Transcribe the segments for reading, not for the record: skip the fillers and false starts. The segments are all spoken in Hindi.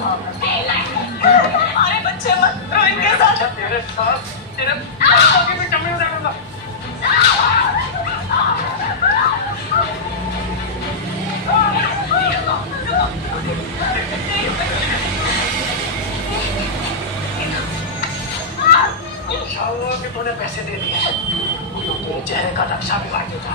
हमारे बच्चे मत रो इनके साथ। तेरे साथ तेरे आगे भी टम्मी उड़ाऊंगा। शाह कि तूने पैसे दे दिए तो तेरे चेहरे का नक्शा भी काट देता।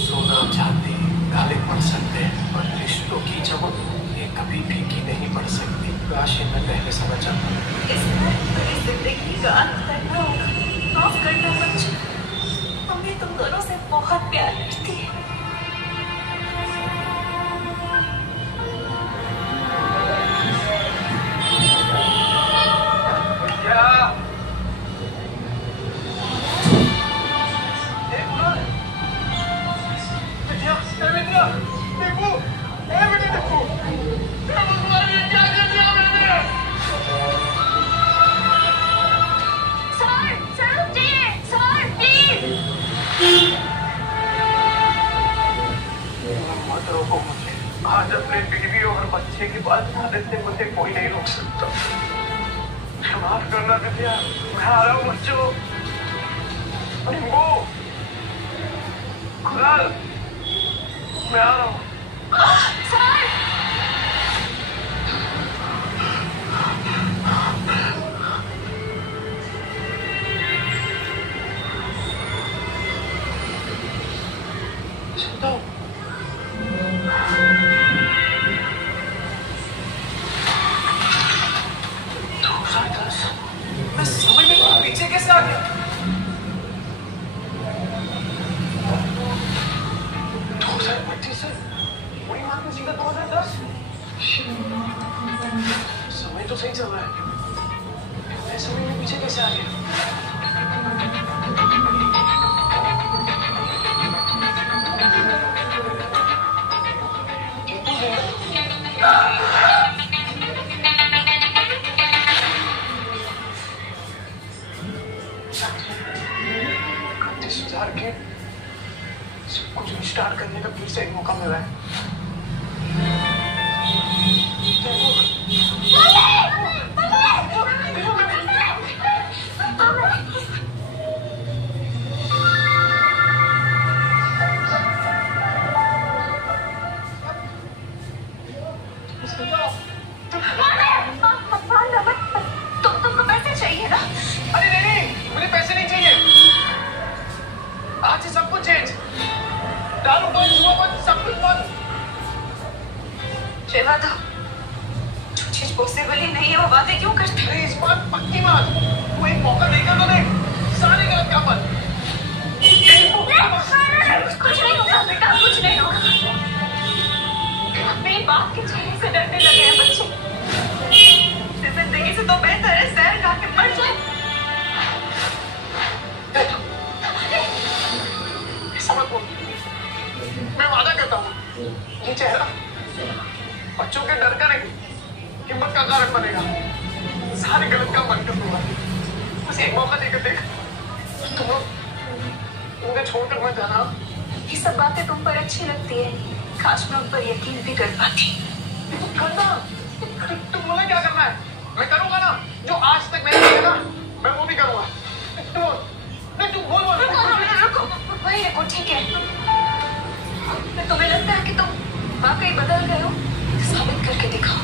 सोना चांदी काले पड़ सकते हैं पर रिश्तों की चमक ये कभी फीकी नहीं पड़ सकती। काश मैं पहले समझ आता। इस बड़ी जिंदगी का अंत करना होगा। माफ करना बच्चे, मम्मी तुम दोनों से बहुत प्यार करती है। आज अपने बीवी और बच्चे की बात करने से मुझे कोई नहीं रोक सकता। माफ करना विद्या, मैं आ रहा हूँ बच्चों। खुदाल, मैं आ रहा हूँ। मैं समझ में पीछे कैसे आ गया? 2025 से वही मान के सीधा 2010। समय तो सही चल रहा है, मैं समय में पीछे कैसे आ गया? सुधार के सब कुछ रिस्टार्ट करने का फिर से एक मौका मिला है। तुमको पैसे चाहिए ना? अरे नहीं, मुझे पैसे नहीं चाहिए। आज से सब कुछ चेंज। दारू बंद, जुआ बंद, सब कुछ बंद। रेवा तो जो चीज पॉसिबल ही नहीं है वो बातें क्यों करते? अरे इस बात पक्की बात, तू एक मौका देगा तो देख, सारे गलत काम बंद। कुछ नहीं होगा बेटा, कुछ नहीं होगा। अपने बाप के चेहरे से डरने लगे हैं बच्चे। जिंदगी से तो बेहतर है जहर खा के मर जाए। समझ को, मैं वादा करता हूँ ये चेहरा बच्चों के डर का नहीं, हिम्मत का कारण बनेगा। सारे गलत काम बंद कर दूंगा। बस एक मौका देकर देख। तुम लोग मुझे छोड़कर मत जाना। ये सब बातें तुम पर अच्छी लगती है, काश मैं उन पर यकीन भी कर पाती। करना, तुम बोला क्या करना है? मैं करूंगा ना, जो आज तक मैंने किया ना, मैं वो भी करूंगा। तुम बोल रुको, वही रुको, ठीक है। तुम्हें लगता है कि तुम वाकई बदल गए हो? साबित करके दिखाओ।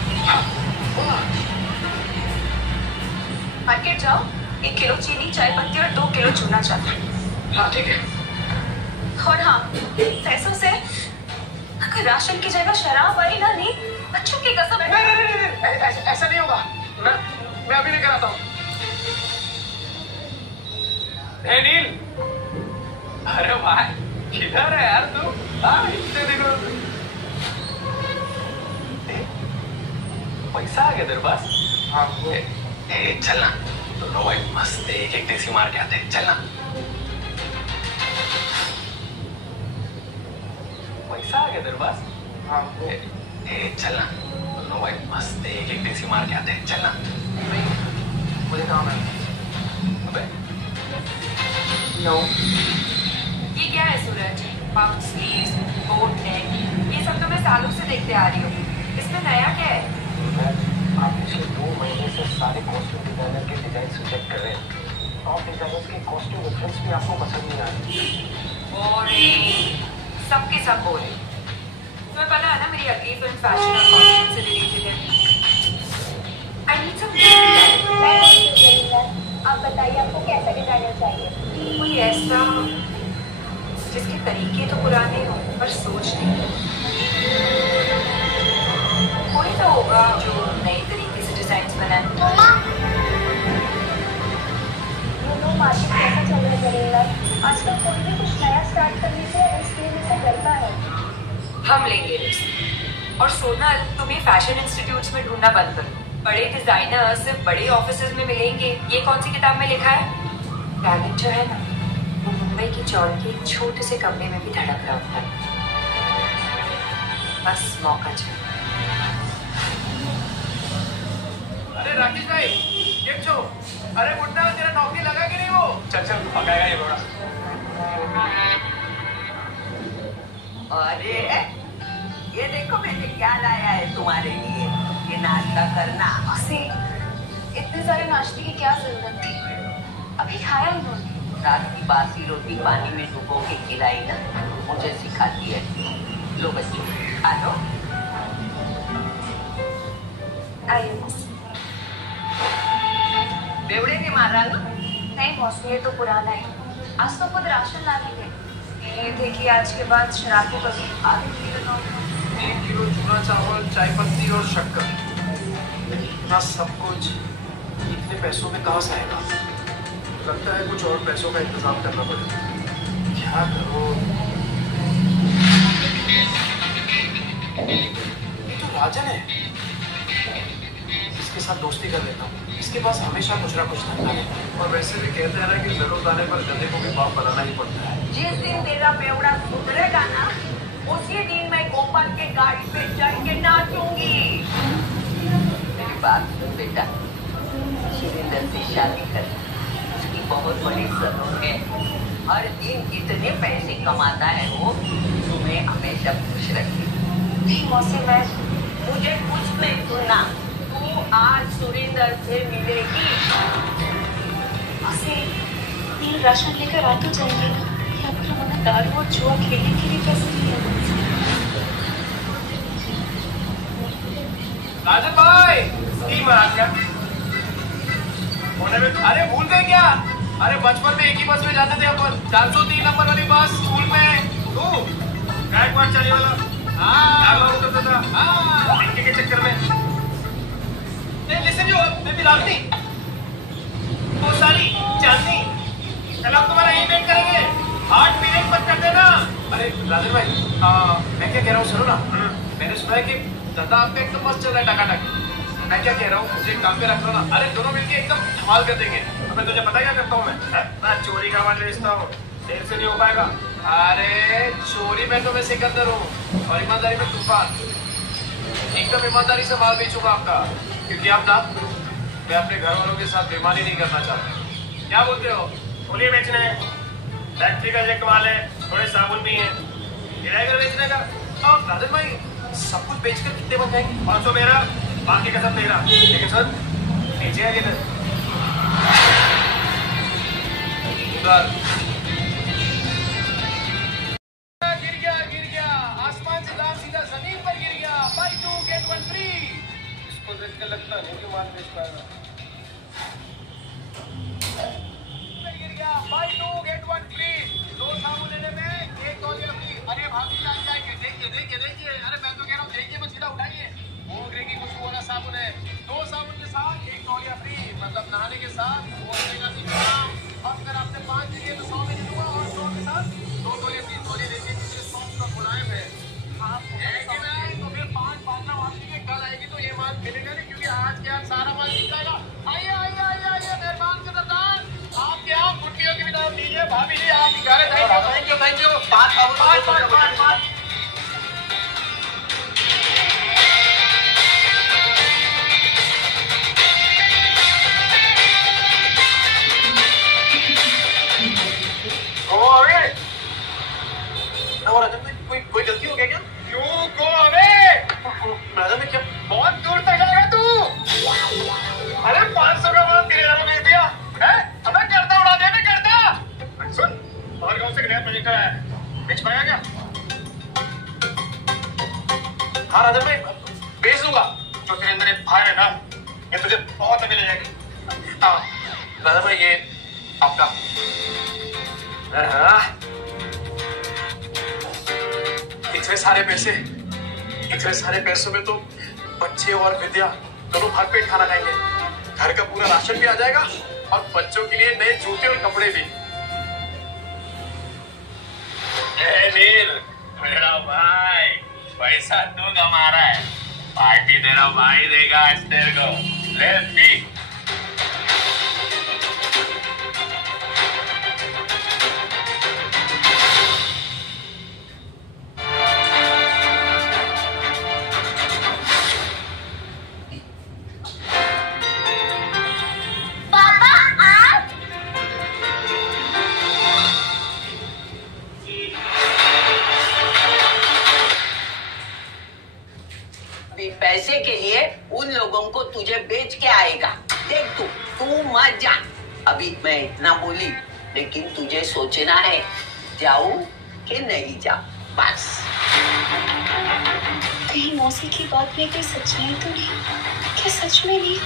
मार्केट जाओ, 1 किलो चीनी, चाय पत्ती और 2 किलो चूना चाहिए। हाँ ठीक है। और हाँ, पैसों से अगर राशन की जगह शराब आई ना, नहीं बच्चों की कसम है। नहीं, ऐसा नहीं होगा। मैं अभी लेकर आता हूँ। नील, अरे भाई किधर है यार तू? इतने दिनों पैसा आ गया तेरे पास? हाँ। चलना दोनों भाई मस्त एक देसी मार के आते हैं। चलना, पैसा आ गया तेरे पास? हाँ। चलना दोनों भाई मस्त एक देसी मार के आते हैं। चलना, मुझे काम है। अबे नो, ये क्या है सूरज? पफ स्लीव्स, बोट नेक, ये सब तो मैं सालों से देखते आ रही हूँ। इसमें नया क्या है? आप पिछले 2 महीने से सारे कॉस्ट्यूम डिजाइनर के डिजाइन रिजेक्ट कर रहे हैं। टॉप डिजाइनर्स के कॉस्ट्यूम रेफरेंस भी आपको पसंद नहीं आ रहे। बोरिंग, सबके सब बोरिंग। तुम्हें पता है ना मेरी अगली फिल्म फैशन और कॉस्ट्यूम से रिलेटेड है। आई नीड सम आप बताइए आपको कैसा डिजाइनर चाहिए? कोई ऐसा जिसके तरीके तो पुराने हो पर सोच नहीं। कोई तो होगा जो नए तरीके से डिजाइन बनाए। मार्केट कैसा चल रहा है जरीलाल? आजकल कोई भी कुछ नया स्टार्ट करने से इंस्टीट्यूट से डरता है। हम लेंगे रिस्क। और सोनल, तुम ये फैशन इंस्टीट्यूट्स में ढूंढना बंद करो। बड़े डिजाइनर सिर्फ बड़े ऑफिसेज में मिलेंगे, ये कौन सी किताब में लिखा है? टैलेंट जो है ना, वो मुंबई की चौड़ के एक छोटे से कमरे में भी धड़क रहा होता है। बस मौका चाहिए। अरे राकेश भाई, केम छो? अरे मुन्ना, तेरा नौकरी लगा कि नहीं वो? चल चल, पकाएगा ये बड़ा। अरे ये देखो मैंने क्या लाया है तुम्हारे लिए। ये नाश्ता करना। से इतने सारे नाश्ते की क्या जरूरत थी? अभी खाया उन्होंने। रात की बासी रोटी पानी में डुबो के खिलाई ना, मुझे सिखाती है। लो बच्चों, खा लो। आइए बेवड़े ने मारा ना? नहीं मौसम, ये तो पुराना है। आज तो खुद राशन लाने गए। ये थे कि आज के बाद शराब को कभी आगे 1 किलो चूना चावल, चाय पत्ती और शक्कर। इतना सब कुछ इतने पैसों में कहाँ से आएगा? लगता है कुछ और पैसों का इंतजाम करना पड़ेगा। क्या करो? ये तो राजन है। इसके साथ दोस्ती कर लेता हूँ। इसके पास हमेशा कुछ ना कुछ धंधा है। और वैसे भी कहते हैं ना कि जरूरत आने पर गधे को भी बाप बनाना ही पड़ता है। जिस दिन तेरा बेवड़ा सुधरेगा ना, उसी दिन मैं गोपाल के गाड़ी पे चढ़ के नाचूंगी। मेरी बात सुन बेटा, सुरेंद्र से शादी कर। उसकी बहुत बड़ी जरूरत है। हर दिन कितने पैसे कमाता है वो, तुम्हें हमेशा खुश रखे। नहीं मौसी, मैं मुझे कुछ नहीं सुनना। तू आज सुरेंद्र से मिलेगी। मौसी, ये राशन लेकर आ तो जाएंगे ना? या फिर हमारा दारू और जुआ खेलने के लिए पैसे नहीं है? राजन भाई, अरे भूल गए क्या? अरे बचपन में एक ही बस में जाते थे अपन, 403 नंबर वाली बस स्कूल में। तू गायकवाड़ चले वाला? हाँ, उतरता था। हाँ, लड़के के चक्कर में। लिसन यू, बेबी रागनी, वो सारी चांदनी, कल हम तुम्हारा इवेंट करेंगे। 8 मिनट मत कर देना। अरे राजन भाई, मैं क्या कह रहा हूँ सुनो ना। मैंने सुना है कि धंधा आपका एकदम मस्त चल रहा है, टकाटक। मैं क्या कह रहा हूँ, मुझे काम पे रख लो ना। अरे दोनों मिलके एकदम धमाल कर देंगे। मैं तुझे पता क्या करता हूँ? मैं चोरी का माल बेचता हूँ। देर से नहीं हो पाएगा। अरे चोरी में तो मैं सिकंदर हूँ और ईमानदारी में तूफान। एकदम ईमानदारी से माल बेचूंगा आपका, क्योंकि आप ना, मैं अपने घर वालों के साथ बेईमानी नहीं करना चाहता। क्या बोलते हो? खोलिए बेचने, फैक्ट्री का एक माल है, थोड़े साबुन भी है, किराए का बेचने का। अब राजन भाई, सब कुछ बेचकर कितने बन जाएंगे? 500 मेरा, बाकी का सब तेरा। लेकिन सर नीचे है किधर? उधर। गिर गया, आसमान से दाम सीधा जमीन पर गिर गया। Buy 2 get 1 free। इसको देख के लगता नहीं कि माल बेच पाएगा। गिर गया, Buy 2 get 1 free। 2 साबुन लेने में 1 तौलिया फ्री। अरे भाभी जान जाएंगे। देखिए, अरे मैं तो कह रहा हूँ, देखिए मत सीधा उठाइए। मोगरे की खुशबू वाला साबुन है। 2 साबुन के साथ 1 तौलिया फ्री, मतलब नहाने के साथ वो देगा भी काम। और अगर आपने 5 लिए तो 100 में दे दूंगा, और 100 के साथ 2 तौलिया फ्री। तौलिया देखिए कितने सॉफ्ट का मुलायम है। तो फिर 5 बांधना वापसी के कल आएगी तो ये माल मिलेगा नहीं, क्योंकि आज के आज सारा माल मिल जाएगा। आइए मेहरबान के सरदार, आपके यहाँ कुर्तियों की भी दाम दीजिए। भाभी जी आप निकाले। Thank you. 5 कोई गलती हो गया क्या? क्यों गो अवे? मैडम ने क्या लिखा है, बेच पाएगा क्या? हाँ राजन भाई, बेच दूंगा। जो तेरे अंदर एक फायर है ना, ये तुझे बहुत अभी ले जाएगी। हाँ राजन भाई, ये आपका। इतने सारे पैसों में तो बच्चे और विद्या दोनों भरपेट खाना खाएंगे। घर का पूरा राशन भी आ जाएगा और बच्चों के लिए नए जूते और कपड़े भी। नील, मेरा भाई पैसा तू कमा रहा है, पार्टी तेरा भाई देगा आज तेरे को। ले पी। पैसे के लिए उन लोगों को तुझे बेच के आएगा। देख तू मत जा। अभी मैं इतना बोली, लेकिन तुझे सोचना है जाऊं कि नहीं जाऊं, बस। कहीं मौसी की बात में कोई सच्चाई तो नहीं? क्या सच में नहीं?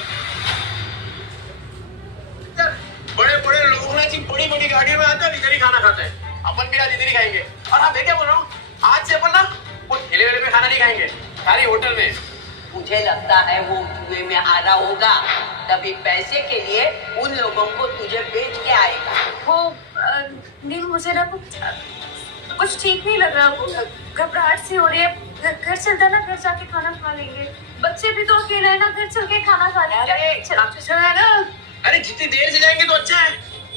बड़े बड़े लोग ना जी बड़ी बड़ी गाड़ियों में आते हैं, इधर ही खाना खाते हैं। अपन भी आज इधर ही खाएंगे। और हाँ, मैं क्या बोल रहा हूँ, आज से अपन ना वो ठेले वेले में खाना नहीं खाएंगे, सारी होटल में। मुझे लगता है वो जुए में हारा होगा, तभी पैसे के लिए उन लोगों को तुझे बेच के आएगा। वो नील, मुझे ना कुछ ठीक नहीं लग रहा। वो घबराहट सी हो रही है। घर चलता ना, घर जाके खाना खा लेंगे। बच्चे भी तो अकेले हैं ना, घर चल के खाना खा लेंगे। चला ना। अरे जितनी देर से जाएंगे तो अच्छा है।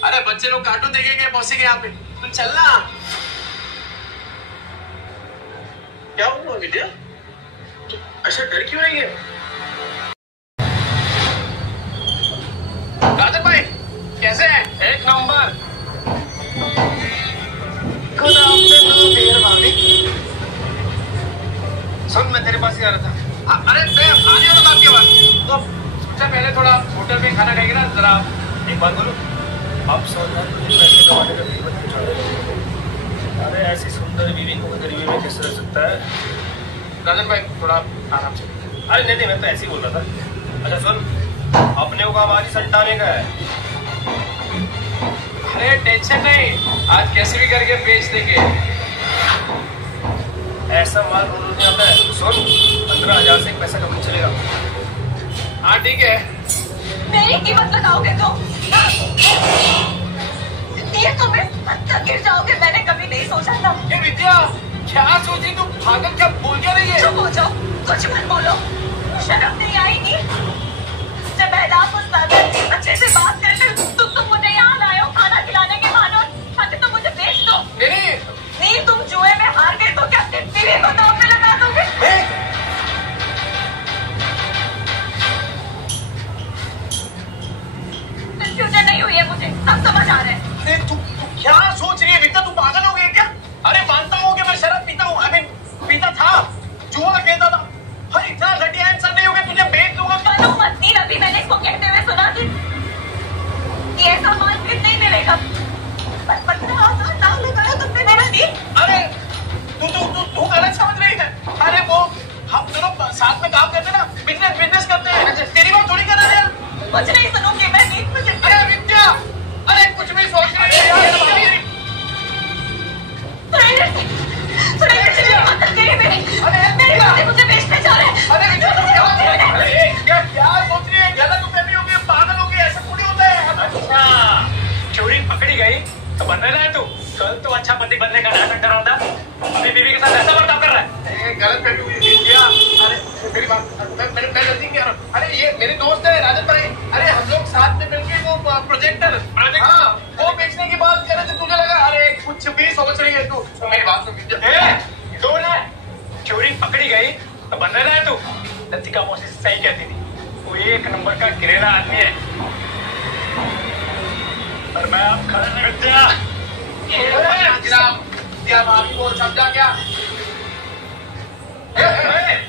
अरे बच्चे लोग कार्टून देखेंगे मौसी के यहाँ पे, तुम चलना। क्या हुआ विद्या, ऐसा डर क्यों रही है? राजन भाई कैसे हैं? एक नंबर। कल आपने तो देर मांगी। सुन, मैं तेरे पास ही आ रहा था। अरे मैं आने वाला था आपके पास, तो सोचा पहले थोड़ा होटल में खाना खाएंगे ना। जरा एक बात बोलो, आप सोचना पैसे कमाने का बीवी बन के। अरे ऐसी सुंदर बीवी को गरीबी में कैसे रह सकता है? राजन भाई थोड़ा आराम से। अरे नहीं, मैं तो ऐसे ही बोल रहा था। अच्छा सुन, अपने को आवाज संटाने का है। अरे टेंशन नहीं, आज कैसे भी करके बेच देंगे। ऐसा माल रोज आता है। सुन, 15,000 से एक पैसा कम नहीं चलेगा। हाँ ठीक है। मेरी कीमत लगाओगे तो तुम्हें पत्थर गिर जाओगे। मैंने कभी नहीं सोचा था। ये विद्या क्या सोची तुम? पागल, क्या बोल क्या रही है? चुप हो जाओ, कुछ मत बोलो। शर्म नहीं आई नहीं? जब मैदान उस बच्चे से बात करते तुम मुझे यहाँ लाए हो खाना खिलाने के मानो, ताकि तुम मुझे बेच दो। नहीं, तुम जुए में हार गए तो क्या बीवी को दांव पे लगा दोगे? कंफ्यूजन नहीं हुई है मुझे, सब समझ आ रहा है। अरे तू क्या सोच रही है विद्या? तू पागल हो गई है क्या? अरे मानता हूँ कि मैं शराब पीता हूँ, पीता था, जुआ खेलता था, पर इतना घटिया इंसान नहीं हो गया तुझे बेच दूंगा। मानो मत नहीं, अभी मैंने इसको कहते हुए सुना कि ऐसा माल फिर नहीं मिलेगा। 15,000 नाम लगाया तुमने मेरा नहीं। अरे तू गलत समझ रही है। अरे वो हम दोनों साथ में काम करते ना, बिजनेस करते हैं। तेरी बात थोड़ी कर रहे हैं। कुछ नहीं सुनूंगी मैं, बीच में अरे विद्या, अरे कुछ भी सोच रही है। मुझे बेचने जा रहे हैं। अरे क्या सोच रही है? गलत फहमी होगी, पागल होगी, ऐसा थोड़ी होता है। अच्छा, चोरी पकड़ी गई तो बनने रहा है तू। कल तो अच्छा पति बनने का नाटक कर रहा था, अभी बीवी के साथ ऐसा बर्ताव कर रहा है। गलत फहमी हुई क्या? अरे मेरी बात, मैं जल्दी कह रहा हूँ। अरे ये मेरे दोस्त है राजन भाई। अरे हम लोग साथ में मिलके वो प्रोजेक्टर, हाँ वो बेचने की बात कर रहे थे। तुझे लगा अरे कुछ भी सोच रही है तू? मेरी बात तो ना, चोरी पकड़ी गई तो बनने रहा है तू। लतिका मौसी सही कहती थी, वो एक नंबर का गिरेरा आदमी है। और मैं अब खड़ा नहीं विद्या। जनाब भाभी को समझा क्या?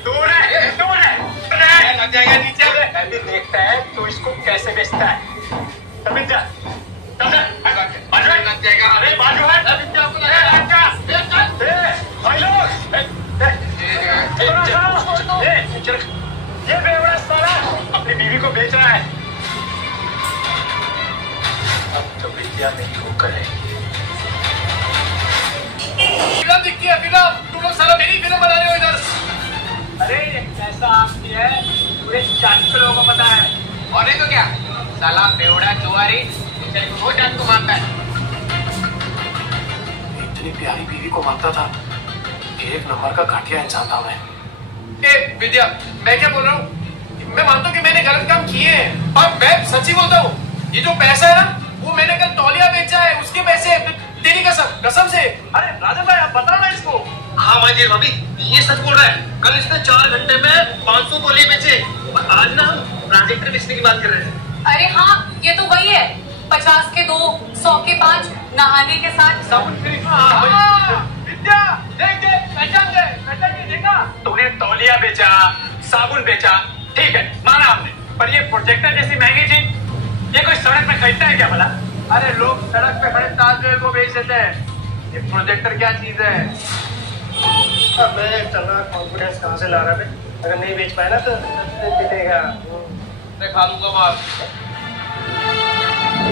दूर है लग जाएगा नीचे। मैं भी देखता है तू इसको कैसे बेचता है। तभी जा, लग जाएगा। अरे बाजू है। विद्या मेरी होकर है। फिल्म दिखती है फिल्म, तुम लोग सारा मेरी फिल्म बना रहे हो इधर। अरे ऐसा आपकी है पूरे 40 लोगों को पता है। और नहीं तो क्या, साला बेवड़ा चुवारी वो जान को मानता है। इतनी प्यारी बीवी को मानता था, एक नंबर का घटिया इंसान था मैं। ए विद्या, मैं क्या बोल रहा हूँ, मैं मानता हूँ कि मैंने गलत काम किए हैं, और मैं सच्ची बोलता हूँ, ये जो पैसा है ना, वो मैंने कल तौलिया बेचा है, उसके पैसे, तेरी कसम से। अरे राजन भाई, आप बताओ ना इसको। हाँ माजी भाभी, ये सच बोल रहा है। कल इसने 4 घंटे में 500 तौलिए बेचे, और आज ना ट्रांजेक्टर बेचने की बात कर रहे हैं। अरे हाँ, ये तो वही है, 50 के 2, 100 के 5, नहाने के साथ। साबुन फ्री। विद्या देख दे, पहचान के देखा। तूने तौलिया बेचा, साबुन बेचा, ठीक है माना हमने, पर ये प्रोजेक्टर जैसी महंगी चीज, ये कोई सड़क में खरीदता है क्या भला? अरे लोग सड़क पे खड़े ताजमहल को बेच देते हैं, ये प्रोजेक्टर क्या चीज है? अब मैं इतना कॉन्फिडेंस कहाँ से ला रहा है? अगर नहीं बेच पाया ना तो पिटेगा। मैं खा लूंगा मार,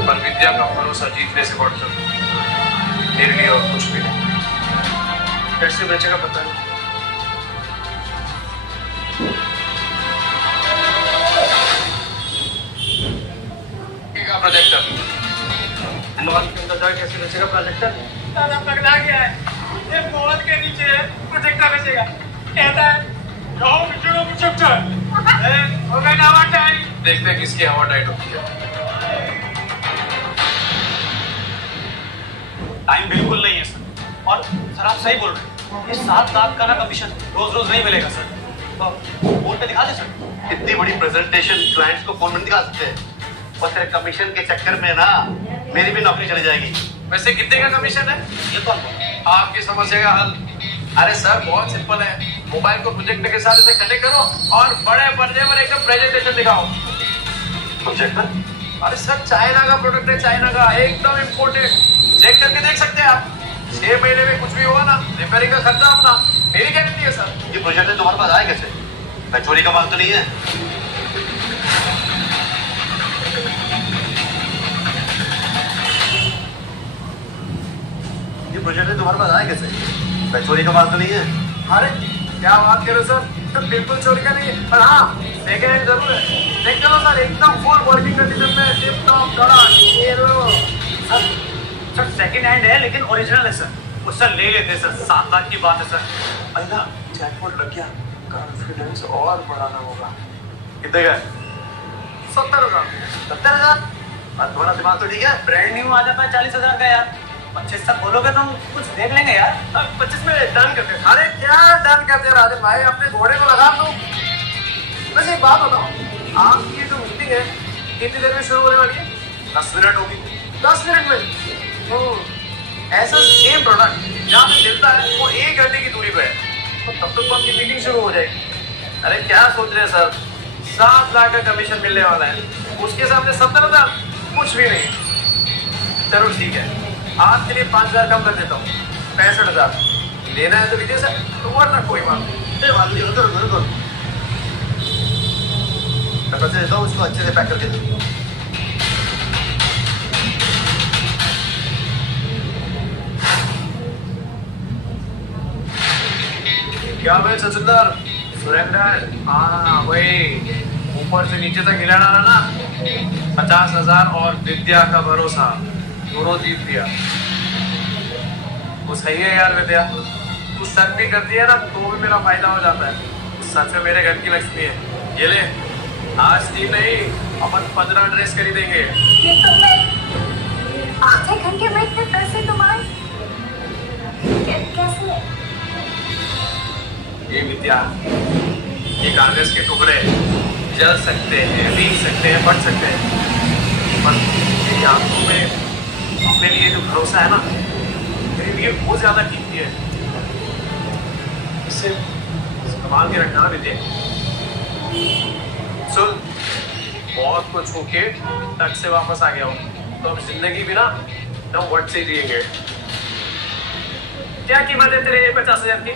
पर विद्या का भरोसा जीतने से बढ़ सकता, मेरे लिए और कुछ भी नहीं। कैसे बेचेगा पता नहीं। प्रोजेक्टर मॉल के अंदर जाके कैसे बेचेगा प्रोजेक्टर? दादा पगला गया है, ये मॉल के नीचे प्रोजेक्टर बेचेगा, कहता है जाओ बेचेगा प्रोजेक्टर। हो गया ना हवा टाइट, देखते हैं किसकी हवा टाइट होती है। टाइम बिल्कुल नहीं है सर, और सर आप सही बोल रहे हैं, ये 7 लाख का ना कमीशन रोज नहीं मिलेगा सर। बोर्ड पे दिखा दे सर। इतनी बड़ी प्रेजेंटेशन क्लाइंट्स को फोन में दिखा सकते हैं, और तेरे कमीशन के चक्कर में ना मेरी भी नौकरी चली जाएगी। वैसे कितने का कमीशन है? ये कौन बोला? आपकी समस्या का हल, अरे सर बहुत सिंपल है, मोबाइल को प्रोजेक्टर के साथ इसे कनेक्ट करो और बड़े पर्दे पर एकदम प्रेजेंटेशन दिखाओ। प्रोजेक्टर? अरे सर चाइना का प्रोडक्ट है, चाइना का, एकदम इम्पोर्टेड, चेक करके देख सकते हैं आप। 6 महीने में कुछ भी होगा ना, रिपेयरिंग का खर्चा अपना, मेरी गारंटी है सर। ये प्रोजेक्टर तुम्हारे पास आए कैसे? मैं चोरी का माल तो नहीं है? ये प्रोजेक्टर तुम्हारे पास आए कैसे? मैं चोरी का माल तो नहीं है? अरे क्या बात कर रहे हो सर, तो बिल्कुल चोरी का नहीं है, पर हाँ सेकेंड हैंड जरूर है। देख चलो सर, एकदम फुल वर्किंग कंडीशन में, टिप टॉप कड़ा, ये लो सर सेकंड हैंड है लेकिन ओरिजिनल है सर, वो सर ले लेते सर, 7 लाख की बात है सर। अल्लाह जैकपॉट लग गया, कॉन्फिडेंस और बढ़ाना होगा। कितने का? 70,000। 70,000? और तुम्हारा दिमाग तो ठीक है? ब्रांड न्यू आ जाता है 40,000 का यार, 25 तक बोलोगे तो हम कुछ देख लेंगे यार। 25 में डन करते हैं। अरे क्या डन करते हैं राजन भाई, अपने घोड़े को लगा दो। वैसे एक बात बताओ, आपकी ये जो मीटिंग है कितनी देर में शुरू होने वाली है? 10 मिनट होगी। 10 मिनट में? ऐसा सेम प्रोडक्ट जहाँ पे मिलता है वो 1 घंटे की दूरी पे है, तो तब तक तो आपकी मीटिंग शुरू हो जाएगी। अरे क्या सोच रहे हैं सर, 7 लाख का कमीशन मिलने वाला है, उसके सामने 70,000 कुछ भी नहीं। चलो ठीक है, आपके लिए 5,000 कम कर देता हूँ, 65,000 लेना है तो लीजिए सर, तो वरना कोई बात नहीं। रुको, मैं पैसे देता हूँ, उसको अच्छे से पैक करके दो। क्या भाई सचुंदर, सुरेंद्र? हाँ वही, ऊपर से नीचे तक हिलाना रहा ना। 50,000 और विद्या का भरोसा, दोनों जीत दिया। वो सही है यार विद्या, तू शक भी करती है ना तो भी मेरा फायदा हो जाता है। सच में मेरे घर की लक्ष्मी है। ये ले, आज 3 नहीं, अपन 15 ड्रेस खरीदेंगे। ये तो मैं आधे घंटे में इतने पैसे कमाए कैसे? ये विद्या, ये कागज के टुकड़े जल सकते हैं, भीग सकते हैं, फट सकते हैं, पर मेरी आंखों में अपने लिए जो भरोसा है ना, मेरे लिए बहुत ज्यादा कीमती है। इसे संभाल के रखना विद्या। सुन, मौत को छू के तट से वापस आ गया हूँ, तो अब जिंदगी भी ना वट से जिएंगे। क्या कीमत है तेरे 50,000 की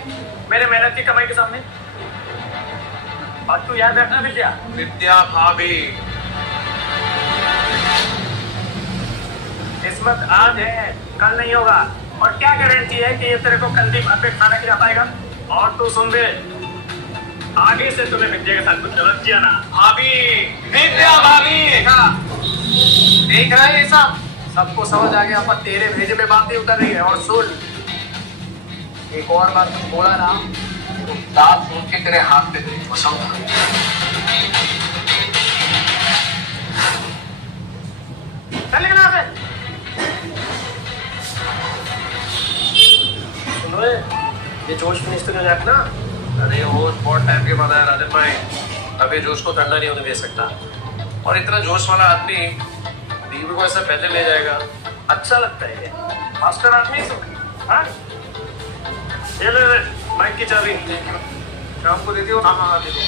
मेरे मेहनत की कमाई के सामने? और तू याद रखना विद्या, विद्या भाभी, इसमें किस्मत आज है, कल नहीं होगा। और क्या गारंटी है कि ये तेरे को कल भी घर पे खाना खिला पाएगा? और तू सुन दे, आगे से तुम्हें विद्या के साथ कुछ गलत किया ना, भाभी विद्या भाभी देखा, देख रहा है ये सबको समझ आ गया। अपन तेरे भेजे में बात नहीं उतर रही है। और सुन, एक और बार तुम बोला ना तो दांत फूट के तेरे हाथ पे तेरी फंसाऊंगा। चले ना फिर। सुनो ये जोश फिनिश तो नहीं हो जाता ना? अरे वो बहुत टाइम के बाद आया राजन भाई, अभी जोश को ठंडा नहीं होने दे सकता। और इतना जोश वाला आदमी बीवी को ऐसा पहले ले जाएगा, अच्छा लगता है। मास्टर आदमी हाँ, ये ले बाइक की चाबी शाम को दे दियो। हाँ हाँ दे दो।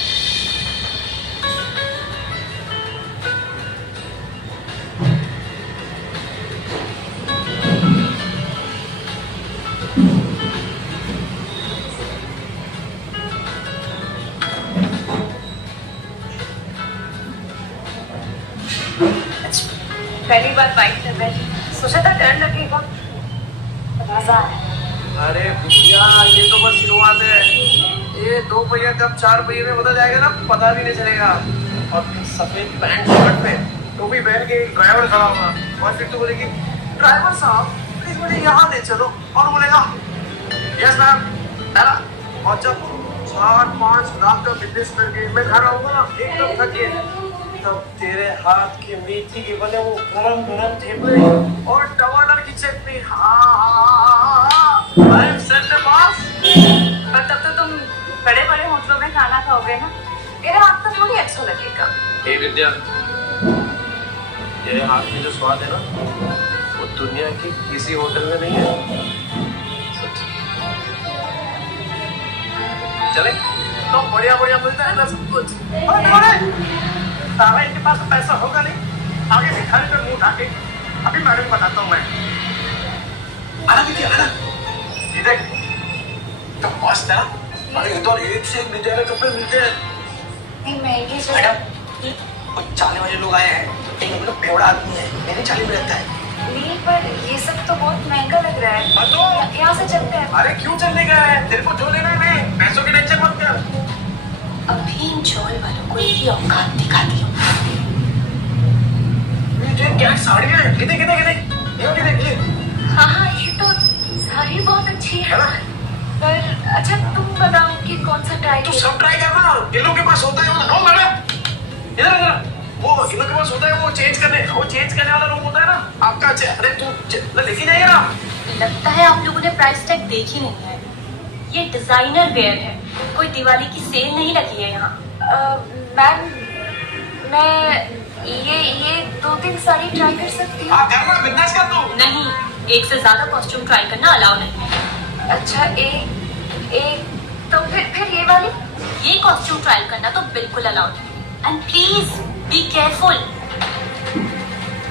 पहली बार बाइक में बैठी, सोचा था डर लगेगा, मजा आया। अरे भैया ये तो बस शुरुआत है। ये 2 पहिया कब 4 पहिए में बदल जाएगा ना, पता भी नहीं चलेगा। और सफेद पैंट शर्ट में टोपी पहन के एक ड्राइवर खड़ा होगा और फिर तो बोलेगी ड्राइवर साहब प्लीज मुझे यहाँ ले चलो, और बोलेगा यस मैम पहला। और जब 4-5 लाख का बिजनेस करके मैं घर आऊंगा ना एकदम थक के, तब तेरे हाथ के मेथी के बने वो गरम गरम थेपले और टमाटर की चटनी, तब तो तुम बड़े बड़े होटलों में खाना खाओगे ना, मेरे हाथ तो थोड़ी अच्छा लगेगा। हे विद्या, तेरे हाथ में जो स्वाद है ना वो दुनिया की किसी होटल में नहीं है। चले तो बढ़िया बढ़िया मिलता है ना सब कुछ। साला इनके पास पैसा होगा नहीं, आगे भिखारी पे मुंह उठा के अभी मैडम बताता हूँ मैं। आना विद्या आना, ये देख तो मस्त है। अरे इधर एक से एक विद्या के कपड़े मिलते हैं। नहीं महंगे जो मैडम कुछ चाले वाले लोग आए हैं, एक मतलब बेवड़ा आदमी है, मेरे चाली में रहता है। नहीं पर ये सब तो बहुत महंगा लग रहा है, यहाँ से चलते हैं। अरे क्यों चलने का है, तेरे को जो लेना है ले, पैसों की टेंशन मत कर। अभी इन चोल वालों को इनकी औकात दिखाती हूँ। ये क्या साड़ियाँ हैं, कितने कितने कितने ये देखिए। हाँ हाँ ये तो साड़ी बहुत अच्छी है ना? पर अच्छा तुम बताओ कि कौन सा ट्राई तू सब ट्राई करना, इन लोगों के पास होता है वो। मैडम इधर इधर, वो इन लोगों के पास होता है वो चेंज करने वाला रूम होता है ना आपका। अरे तू लेके जाइए ना। लगता है आप लोगों ने प्राइस टैग देखी नहीं है, ये डिजाइनर वेयर है, कोई दिवाली की सेल नहीं लगी है यहाँ। मैम मैं ये 2-3 साड़ी ट्राई कर सकती हूँ? करना बिजनेस कर तू। नहीं, एक से ज्यादा कॉस्ट्यूम ट्राई करना अलाउ नहीं है। अच्छा एक तो फिर ये वाली, ये कॉस्ट्यूम ट्राई करना तो बिल्कुल अलाउड है। एंड प्लीज बी केयरफुल,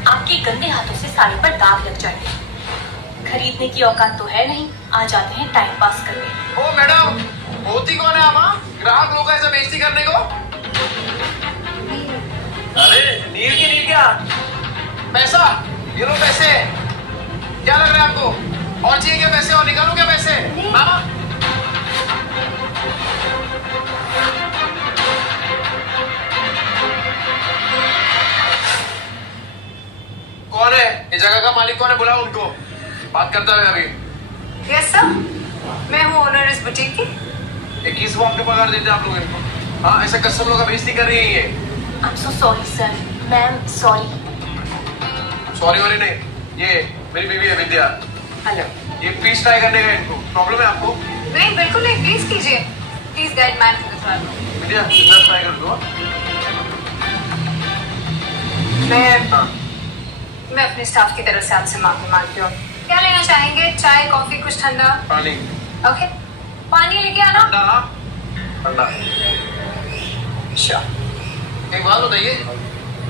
आपके गंदे हाथों से साड़ी पर दाग लग जाएंगे। खरीदने की औकात तो है नहीं, आ जाते हैं टाइम पास करने। ओ मैडम होती कौन है आप? ग्राहक लोग ऐसा बेइज्जती करने को। अरे नील की नील क्या पैसा, ये लो पैसे। क्या लग रहा है आपको और चाहिए क्या पैसे? और निकालो क्या पैसे? हाँ कौन है इस जगह का मालिक? कौन है? बुलाओ उनको, बात करता है अभी। यस सर, मैं हूँ ओनर इस बुटीक की। 21 आपके पगार देते आप लोग इनको? हाँ ऐसा कस्टमरों का बेइज्जती कर रही है ये। I am so sorry sir, ma'am sorry. Sorry वाली नहीं, ये मेरी बीवी है विद्या। हेलो। ये प्लीज ट्राई करने का, इनको प्रॉब्लम है आपको? नहीं बिल्कुल नहीं, प्लीज कीजिए, प्लीज गाइड मैन विद्या इतना ट्राई कर दो। मैं अपने स्टाफ की तरफ से आपसे माफी मांगती हूँ। क्या लेना चाहेंगे? चाय, कॉफी, कुछ ठंडा? पानी। ओके पानी लेके आना। ठंडा। अच्छा एक बात बताइए,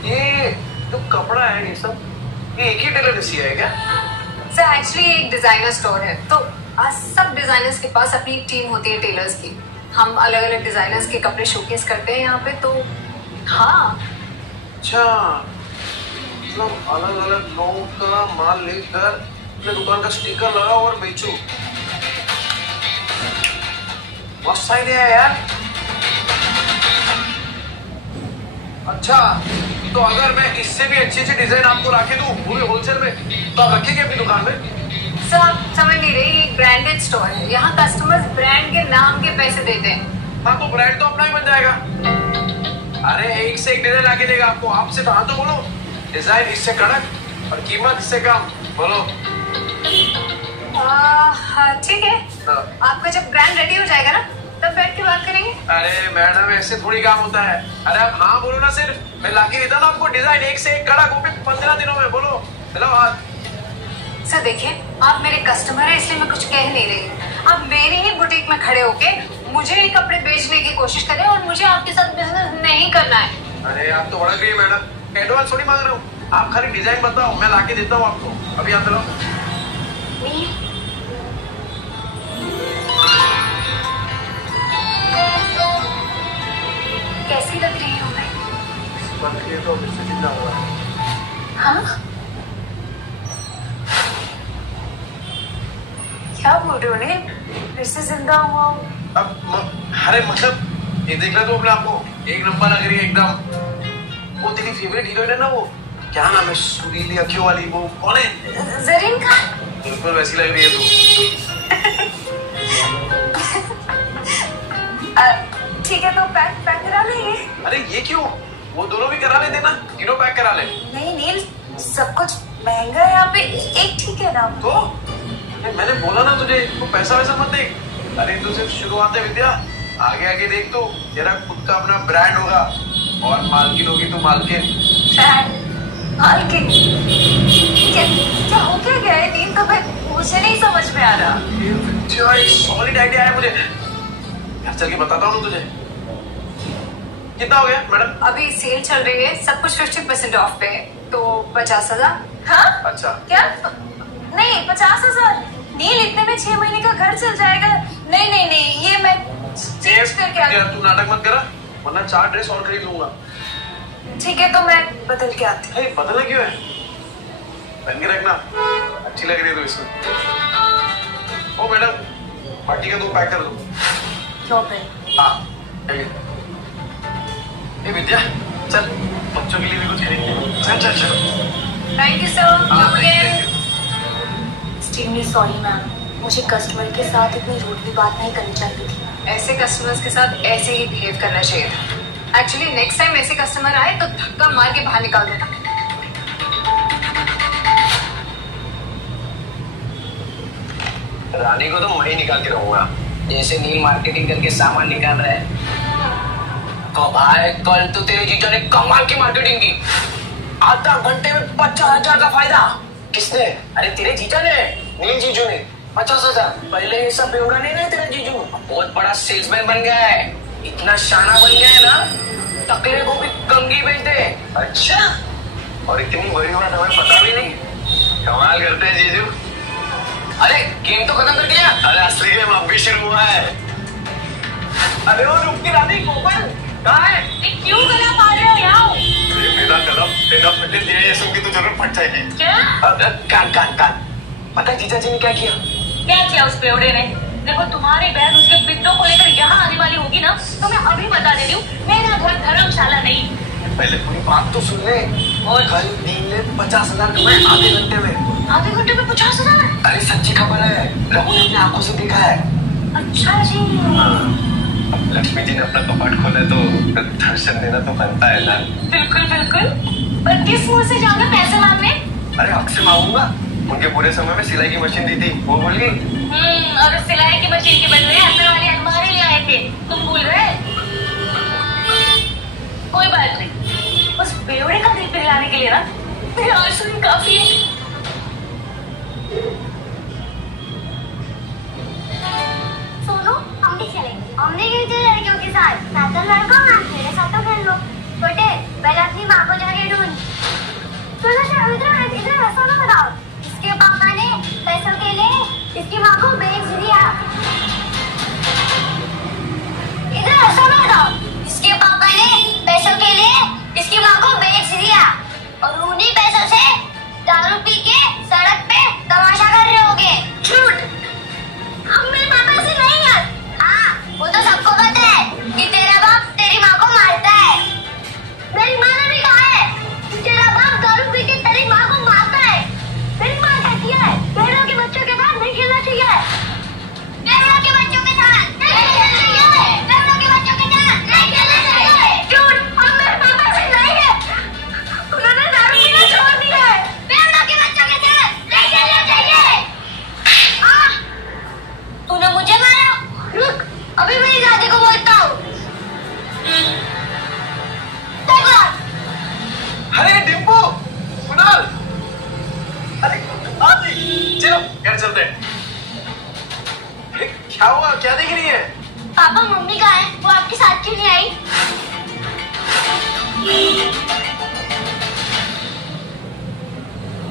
ये जो कपड़ा है ये सब ये एक ही टेलर ने सिया है क्या? सर एक्चुअली एक डिजाइनर स्टोर है, तो सब डिजाइनर्स के पास अपनी एक टीम होती है टेलर्स की। हम अलग अलग डिजाइनर्स के कपड़े शोकेस करते हैं यहाँ पे। तो हाँ अच्छा मतलब अलग अलग लोगों का माल लेकर अपने दुकान का स्टिकर लगाओ और बेचो। मस्त आइडिया है यार। अच्छा, तो अगर मैं इससे भी अच्छी अच्छी डिजाइन आपको लाके दूं, वो भी होलसेल में, तो आप रखेंगे अपनी दुकान में? सर आप समझ नहीं रहे, ये ब्रांडेड स्टोर है, यहाँ कस्टमर्स ब्रांड के नाम के पैसे देते हैं। हाँ, तो ब्रांड तो अपना ही बन जाएगा। अरे एक से एक डिजाइन आके देगा आपको। आपसे तो हाँ तो बोलो, डिजाइन इससे कड़क और कीमत इससे कम, बोलो। ठीक है, आपका जब ब्रांड रेडी हो जाएगा ना, तब बैठ के बात करेंगे। अरे मैडम, ऐसे थोड़ी काम होता है। अरे आप हाँ बोलो ना, सिर्फ मैं लाके देता ना आपको डिजाइन एक से एक कड़क, वो भी 15 दिनों में। बोलो, चलो हाथ। सर देखिए, आप मेरे कस्टमर हैं, इसलिए मैं कुछ कह नहीं रही। आप मेरी ही बुटीक में खड़े होके मुझे ही कपड़े बेचने की कोशिश करें और मुझे आपके साथ बिजनेस नहीं करना है। अरे आप तो बड़ा गई मैडम, एडवांस थोड़ी मांग रहा हूँ। आप खाली डिजाइन बताओ, मैं लाके देता हूँ आपको। अभी आते रहो। कैसी लग रही हूँ मैं? तो इससे जिंदा हुआ। हाँ? क्या बोल रहे हो ने? फिर से जिंदा हुआ हूँ? अरे मतलब ये देख रहे हो अपने आपको, एक नंबर लग रही है एकदम। वो तेरी फेवरेट हीरोइन है ना, वो क्या नाम है, सुरीली अखियों वाली, वो कौन है? ज़रीन खान। बिल्कुल वैसी लग रही है तू। ठीक है, तो पैक करा लेंगे। अरे ये क्यों, वो दोनों भी करा लेते ना, तीनों पैक करा ले। नहीं नील, सब कुछ महंगा है यहाँ पे, एक ठीक है ना? तो मैंने बोला ना तुझे, तो पैसा वैसा मत देख। अरे तू सिर्फ शुरुआत है विद्या, आगे आगे देख, तो तेरा खुद का अपना ब्रांड होगा और मालकिन होगी तू, मालकिन। मालकिन? क्या हो गया है नील? तो मुझे नहीं समझ में आ रहा। ये सॉलिड आइडिया है मुझे, घर चल के बताता हूँ तुझे। कितना हो गया मैडम? अभी सेल चल रही है, सब कुछ 50% ऑफ पे है, तो 50,000। हाँ? अच्छा। क्या? नहीं, 50,000 नील, इतने में 6 महीने का घर चल जाएगा। नहीं नहीं नहीं, ये मैं चेंज करके आ। तू नाटक मत करा, वरना 4 ड्रेस और खरीद लूंगा। ठीक है, तो मैं बदल के आती हूँ। बदलना क्यों है, पहन के रखना, अच्छी लग रही है तो इसमें। ओ मैडम, पार्टी का 2 पैक कर दो। क्यों पे? हाँ, ये विद्या, चल बच्चों के लिए भी कुछ खरीदेंगे। चल चल चल। Thank you sir. Extremely sorry ma'am, मुझे कस्टमर के साथ इतनी रूडली बात नहीं करनी चाहिए थी। ऐसे कस्टमर्स के साथ ऐसे ही बिहेव करना चाहिए था। एक्चुअली नेक्स्ट टाइम ऐसे कस्टमर आए तो धक्का मार के बाहर निकाल देना। रानी को तो मैं ही निकाल के रहूंगा, जैसे नील मार्केटिंग करके सामान निकाल रहा है। भाई कल तो तेरे जीजा ने कमाल की मार्केटिंग की, आधा घंटे में 50,000 का फायदा। किसने? अरे तेरे जीजा ने, नील जीजू ने। 50,000? पहले ये सब बेवड़ा नहीं रहे तेरा जीजू, बहुत बड़ा सेल्समैन बन गया है, इतना शाना बन गया है ना, टकले को भी कंघी बेच दे। अच्छा, और इतनी बड़ी बात हमें पता भी नहीं। कमाल करते हैं जीजू। अरे गेम तो खत्म कर दिया? अरे असली गेम अब भी शुरू हुआ है। अरे वो रुक की रानी, कोपन कहाँ है? क्यों गला मार रहे हो यहाँ? मेरा कदम तेरा फटे दिया, ये सुन के तो जरूर फट जाएगी। क्या? कान कान कान, पता है जीजा जी ने क्या किया? क्या किया उस बेवड़े ने? देखो तुम्हारी बहन उसके पितरों को लेकर यहाँ आने वाली होगी ना, तो मैं अभी बता दे रही हूँ, मेरा घर धर्मशाला नहीं। पहले पूरी बात तो सुन ले। और कल नील ने 50,000 कमाए आधे घंटे में। आधे घंटे में 50,000? अरे सच्ची खबर है, रघु ने अपनी आंखों से देखा है। अच्छा जी। लक्ष्मी जी ने अपना कपाट खोला तो दर्शन देना तो बनता है ना। बिल्कुल बिल्कुल, पर किस मुंह से जाओगे पैसे मांगने? अरे हक से मांगूंगा, उनके पूरे समय में सिलाई की मशीन दी थी, वो भूल गई। और उस सिलाई की मशीन के बदले अंदर वाली अलमारी ले आए थे, तुम भूल गए? कोई बात नहीं, उस बेवड़े का दिल पिघलाने के लिए ना मेरे आंसू ही काफी है। सोनू, हम भी चलेंगे। हमने क्यों चले लड़कियों के साथ? मैं तो लड़का हूँ, मेरे साथ तो खेल लो। छोटे, पहले अपनी माँ को जाके ढूंढ। सुनो इधर ऐसा ना बताओ, इसके पापा ने पैसों के लिए इसकी माँ को बेच दिया। इधर ऐसा ना बताओ, इसके पापा ने पैसों के लिए इसकी माँ को बेच दिया। और उन्हीं पैसों से दारू पी के सड़क पे तमाशा कर रहे होगे। झूठ। अब मेरे पापा से नहीं है। हाँ, वो तो सबको पता है कि तेरा बाप तेरी माँ को मारता है। मेरी माँ ने भी कहा है कि तेरा बाप दारू पी के तेरी माँ को मारता है। मेरी माँ कहती है बहनों के बच्चों के साथ नहीं खेलना चाहिए। बहनों के बच्चों के साथ नहीं खेलना चाहिए। बहनों के बच्चों के साथ नहीं खेलना चाहिए। झूठ। अब मेरे पापा से नहीं है। उन्होंने दारू पीना छोड़ दिया है। बहनों के बच्चों के साथ नहीं खेलना चाहिए। तूने मुझे मारा। रुक, अभी मेरी दादी को बोलता हूँ। अरे डिम्पू, कुणाल, अरे आदि, चलो घर चलते हैं। अरे क्या हुआ, क्या देख रही है? पापा मम्मी कहाँ है? वो आपके साथ क्यों नहीं आई?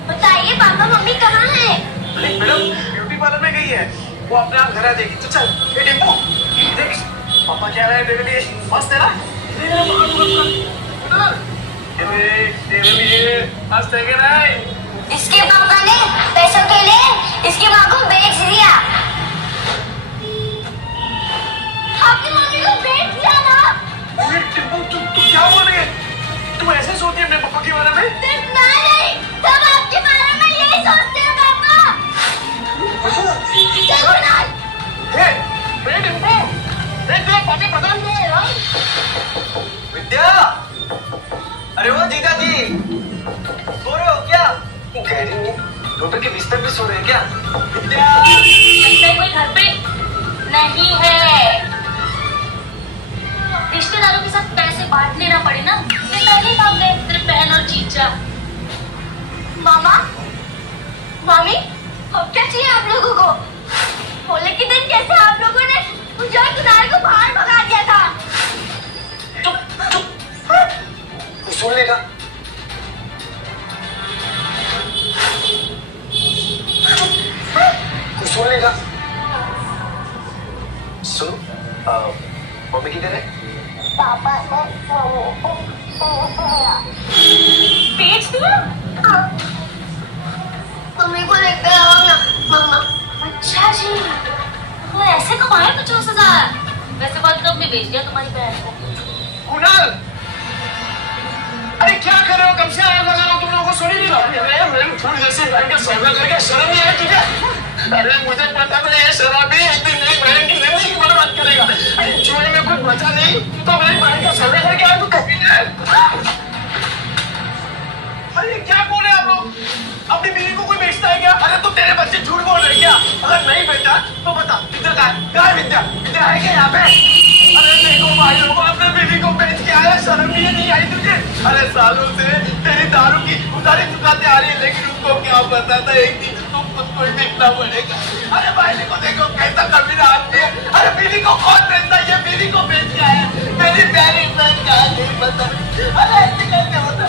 बताइए पापा मम्मी कहाँ है? अरे मैडम ब्यूटी पार्लर में गई है, वो अपने आप घर आ जाएगी। तो चल, ये डिम्पू, देख पापा क्या लाए तेरे लिए, मस्त है ना? तेरे लिए मस्त है क्या? इसके पापा ने पैसों के लिए इसकी माँ को बेच दिया। आपकी मम्मी को बेच दिया ना? अरे डिम्पू, तू क्या बोल रही है? तू ऐसे सोचती है मेरे पापा के बारे में? सिर्फ मैं नहीं, सब आपके बारे में यही सोचते हैं पापा। चल कुणाल। हे डिम्पू, देख तेरा पापा बदल गए यार। विद्या, अरे वो जीजा जी, सो रहे हो क्या? गहरी नींद, डॉक्टर के बिस्तर पे सो रहे हैं क्या? विद्या, लगता है कोई घर पे नहीं है। रिश्तेदारों के साथ पैसे बांट लेना पड़े ना, इसलिए पहले काम गए तेरे बहन और जीजा। मामा, मामी, अब क्या चाहिए आप लोगों को? होली के दिन कैसे आप लोगों ने मुझे और कुणाल को बाहर भगा दिया था? तू सुन लेगा। तू सुन लेगा। सुनो, मम्मी किधर है? पापा ने मम्मी को बेच दिया? मम्मी को लेकर आओ ना मम्मा। अच्छा जी, तो ऐसे कमाए 50,000। वैसे बात कब में बेच दिया तुम्हारी बहन को? कुणाल, अरे क्या कर रहे हो? कब से आया लगा रहा हूँ, तुम लोगों को सुन ही नहीं रहा। अरे मेरी थोड़ी जैसे बहन का सौदा करके शर्म नहीं आई तुझे? अरे मुझे पता था ये शराबी एक दिन मेरी बहन की जिंदगी बर्बाद करेगा। अरे चोरी में कुछ बचा नहीं तो मेरी बहन का सौदा करके आया, तू कभी नहीं। अरे क्या बोल रहे हैं आप लोग? अपनी बीवी को कोई बेचता है क्या? अरे तो तेरे बच्चे झूठ बोल रहे हैं क्या? अगर नहीं बेचा तो बता, विद्या कहाँ है? विद्या, विद्या है क्या यहाँ पे? अरे देखो भाई लोगों, अपने बीवी को बेच के आया, शर्म नहीं आई तुझे? अरे सालों से तेरी दारू की उधारी चुकाते आ रही है, लेकिन उसको क्या पता था एक दिन तुम खुद को ही देखना पड़ेगा। अरे भाई को देखो कैसा कमीना आदमी है। अरे बीवी को कौन बेचता है? ये बीवी को बेच के आया, मेरी प्यारी बहन का नहीं पता। अरे ऐसे कैसे होता?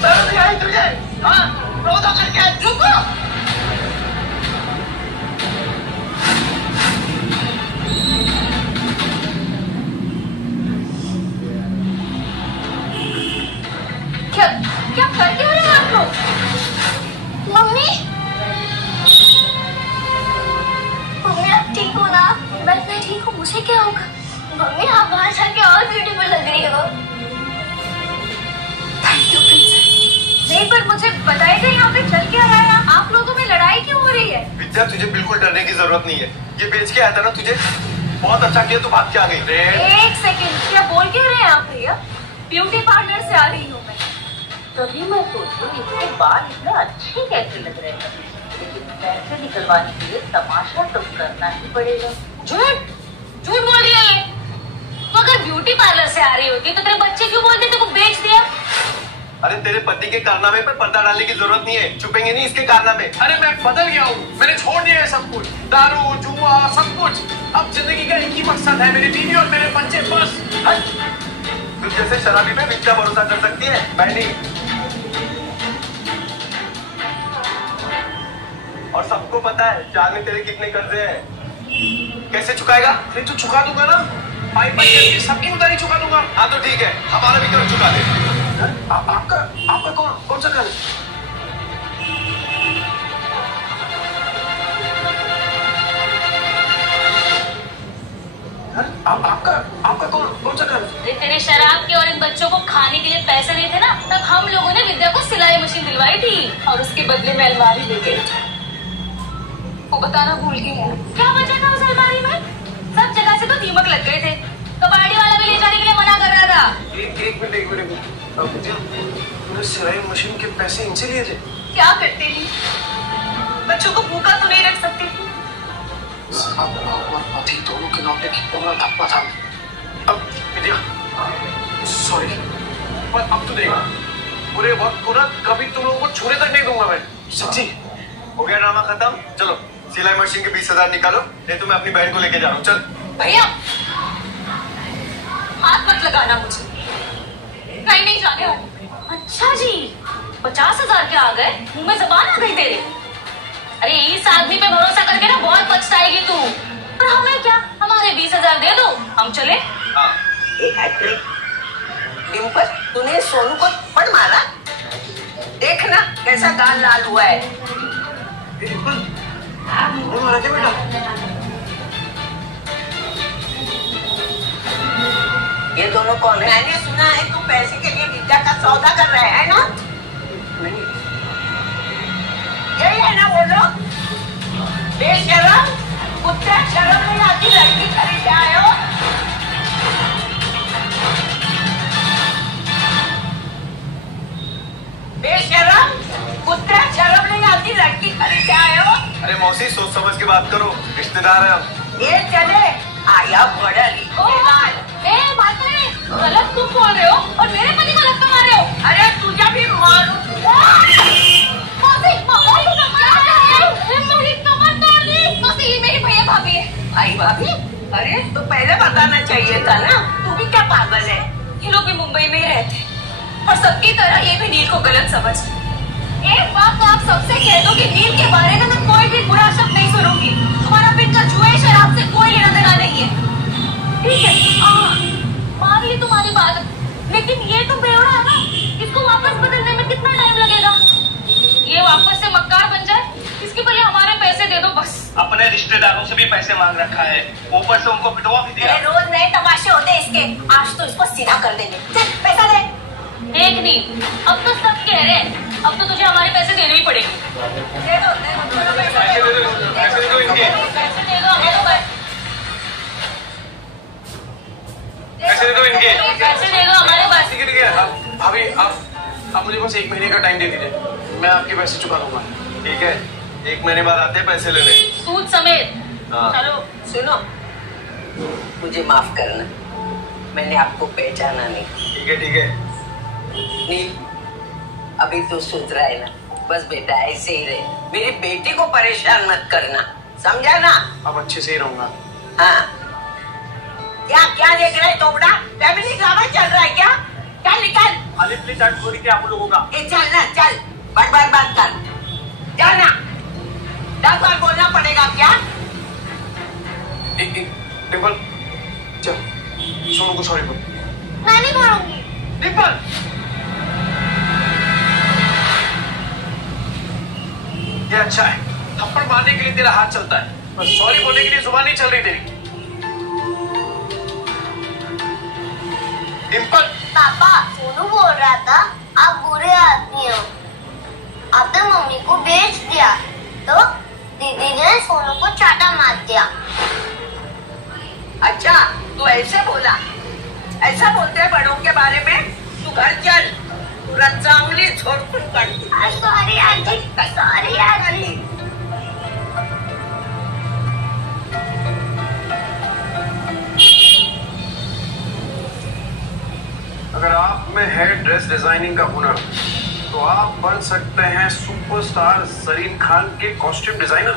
शर्म नहीं आई तुझे? हाँ, रो दो करके रुको। क्या कर क्यों रहे हैं आप लोग? मम्मी, मम्मी आप ठीक हो ना? मैं नहीं ठीक हूँ, मुझे क्या होगा? मम्मी आप बाहर जाके और ब्यूटीफुल लग रही हो। Thank you princess. नहीं पर मुझे बताइएगा यहाँ पे चल क्या रहा है? आप लोगों में लड़ाई क्यों हो रही है? विद्या, तुझे बिल्कुल डरने की जरूरत नहीं है। ये बेच के आया था ना तुझे, बहुत अच्छा किया, तू भाग के आ गई। एक सेकंड, क्या बोल क्या रहे हैं आप भैया? ब्यूटी पार्लर से आ रही हूँ मैं। तभी मैं सोचूं इसके बाल इतने अच्छे कैसे लग रहे हैं, लेकिन पैसे निकलवाने के लिए तमाशा तो करना ही पड़ेगा। झूठ झूठ बोल रही है। तो अगर ब्यूटी पार्लर से आ रही होती तो तेरे बच्चे क्यों बोलते थे को बेच दिया? अरे तेरे पति के कारनामे पर पर्दा डालने की जरूरत नहीं है, छुपेंगे नहीं इसके कारनामे। अरे मैं बदल गया हूँ, मैंने छोड़ दिया है सब कुछ, दारू जुआ सब कुछ। अब जिंदगी का एक ही मकसद है, मेरी बीवी और मेरे बच्चे, बस। तुझ जैसे शराबी पे विद्या भरोसा कर सकती है? मैं नहीं। और सबको पता है जान में तेरे कितने कर्जे हैं। कैसे चुकाएगा? नहीं तो चुका दूंगा ना, पाई पाई करके सबकी उधारी चुका दूंगा। हाँ तो ठीक है, हमारा भी कर्ज चुका दे। आपका कौन सा घर है? आपका कौन सा घर? तेरे शराब के और इन बच्चों को खाने के लिए पैसे नहीं थे ना, तब हम लोगों ने विद्या को सिलाई मशीन दिलवाई थी और उसके बदले में अलमारी ले गई। वो बताना भूल गई है। क्या बचा था उस अलमारी में? सब जगह से तो दीमक लग गए थे। कबाड़ी वाला भी ले जाने के लिए मना कर रहा था। एक मिनट तूने सिलाई मशीन के पैसे इनसे लिए थे? क्या करते नहीं, बच्चों को भूखा तो नहीं रख सकते। पति दोनों के नाम पे कितना धप्पा था। अब विद्या सॉरी, पर अब तो देगा पूरे वक्त को ना कभी तुम लोगों को छूने तक नहीं दूंगा मैं। सच्ची हो गया ड्रामा खत्म। चलो सिलाई मशीन के 20,000 निकालो, नहीं तो मैं अपनी बहन को लेके जा रहा हूँ। चल भैया हाथ मत लगाना मुझे, कहीं नहीं जाने वाली। अच्छा जी 50,000 के आ गए, मुंह में जबान आ गई तेरे। अरे इस आदमी पे भरोसा करके ना बहुत पछताएगी तू। और हमें क्या, हमारे 20,000 दे दो, हम चले। डिम्पल, तूने सोनू को थप्पड़ मारा? देखना कैसा गाल लाल हुआ है। डिम्पल मारा क्या बेटा? ये दोनों कौन है? मैंने सुना है तू पैसे के लिए विद्या का सौदा कर रहा है ना? नहीं, यही है ना वो लोग? बेशरम, कुत्ते, शर्म नहीं आती, लड़की खरीद के आए हो? बेशरम, कुत्ते, शर्म नहीं आती, लड़की खरीद के आए हो? अरे मौसी सोच समझ के बात करो, रिश्तेदार है हम। ये चले आया बड़ा रिश्तेदार। गलत तुम बोल रहे हो और मेरे पति को लक्का मार रहे हो। अरे तुझे भी मारू। मेरी भैया भाभी है। भाई भाभी? अरे तो पहले बताना चाहिए था ना, तू भी क्या पागल है? ये लोग भी मुंबई में ही रहते हैं और सबकी तरह ये भी नील को गलत समझ। एक बात तो आप सबसे कह दो कि नील के बारे में मैं कोई भी बुरा शब्द नहीं सुनूंगी। तुम्हारा पिता जुए शराब से कोई लेना देना नहीं है, ठीक है? मान ली तुम्हारी बात, लेकिन ये तो बेवड़ा है ना, इसको वापस बदलने में कितना टाइम लगेगा? ये वापस से मक्कार बन जाए, इसके पहले हमारे पैसे दे दो बस। अपने रिश्तेदारों से भी पैसे मांग रखा है, ऊपर से उनको पिटवा भी दिया। रोज नए तमाशे होते हैं इसके, आज तो इसको सीधा कर देंगे। चल पैसा दे। एक नहीं, अब तो सब कह रहे हैं, अब तो तुझे हमारे पैसे देने ही पड़ेंगे। दे दो, पैसे दे दो इनके। पैसे दे दो हमें, पैसे दे दो इनके। पैसे दे दो हमारे पास। ठीक है भाभी, आप मुझे बस 1 महीने का टाइम दे दीजिए, मैं आपके पैसे चुका दूंगा। ठीक है, 1 महीने बाद आते हैं पैसे लेने, सूद समेत। हाँ। चलो सुनो, मुझे माफ करना, मैंने आपको पहचाना नहीं। ठीक है। नील, अभी तो सुधरा है ना? बस बेटा ऐसे ही रहे, मेरी बेटी को परेशान मत करना, समझा ना? अब अच्छे से ही रहूंगा। हाँ। क्या देख रहे तोबड़ा? फैमिली ड्रामा चल रहा है क्या? चल निकल। प्लीज स्टार्ट हो रही है आप लोगों का। चल ना, चल, बार बात कर, जाना। 10 बार बोलना पड़ेगा क्या? डिम्पल चल, सोनू को सॉरी बोल। मैं नहीं बोलूंगी। डिम्पल ये अच्छा है, थप्पड़ मारने के लिए तेरा हाथ चलता है, पर सॉरी बोलने के लिए जुबान नहीं चल रही तेरी। डिम्पल पापा, सोनू बोल रहा था आप बुरे आदमी हो, आपने मम्मी को बेच दिया, तो दीदी ने सोनू को चाटा मार दिया। अच्छा, तू ऐसे बोला? ऐसा बोलते हैं बड़ों के बारे में? तू घर चल, रचांगली छोड़ कर। Sorry aunty, sorry aunty. अगर आप में है ड्रेस डिजाइनिंग का हुनर, तो आप बन सकते हैं सुपरस्टार जरीन खान के कॉस्ट्यूम डिजाइनर।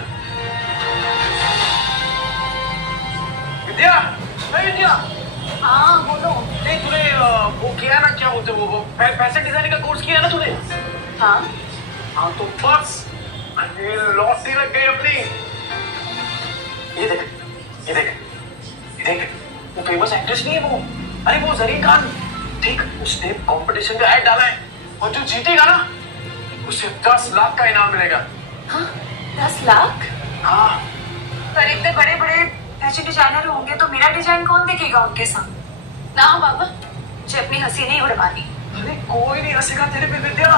विद्या, विद्या। हाँ बोलो। नहीं तूने वो किया ना, क्या बोलते वो फैशन डिजाइनिंग का कोर्स किया ना तूने? हाँ तो बस लॉटरी लग गई अपनी। ये देख, वो फेमस एक्ट्रेस नहीं है वो? अरे वो जरीन खान, ठीक, उसने कंपटीशन का ऐड डाला है और जो जीतेगा ना उसे 10 लाख का इनाम मिलेगा। हाँ, 10 लाख? हाँ। पर इतने बड़े बड़े फैशन डिजाइनर होंगे तो मेरा डिजाइन कौन देखेगा उनके सामने? ना बाबा, मुझे अपनी हंसी नहीं उड़वानी। अरे कोई नहीं हंसेगा तेरे पे विद्या,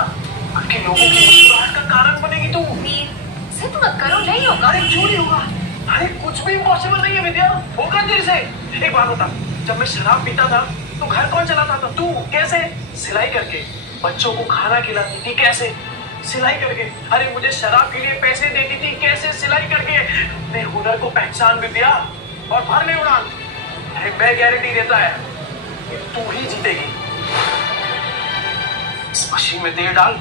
बाकी लोगों की मुस्कुराहट का कारण बनेगी तू। सिद्ध मत करो, नहीं होगा। अरे क्यों नहीं होगा? अरे कुछ भी इम्पॉसिबल नहीं है विद्या, होगा तेरे से। एक बात बता, जब मैं शराब पीता था तो घर कौन चलाता था? तू। कैसे? सिलाई करके। बच्चों को खाना खिलाती थी, कैसे? सिलाई करके। अरे मुझे शराब के लिए पैसे देती थी, कैसे? सिलाई करके। अपने हुनर को पहचान विद्या और भर में उड़ान। अरे मैं गारंटी देता है कि तू ही जीतेगी। इस मशीन में तेल डाल,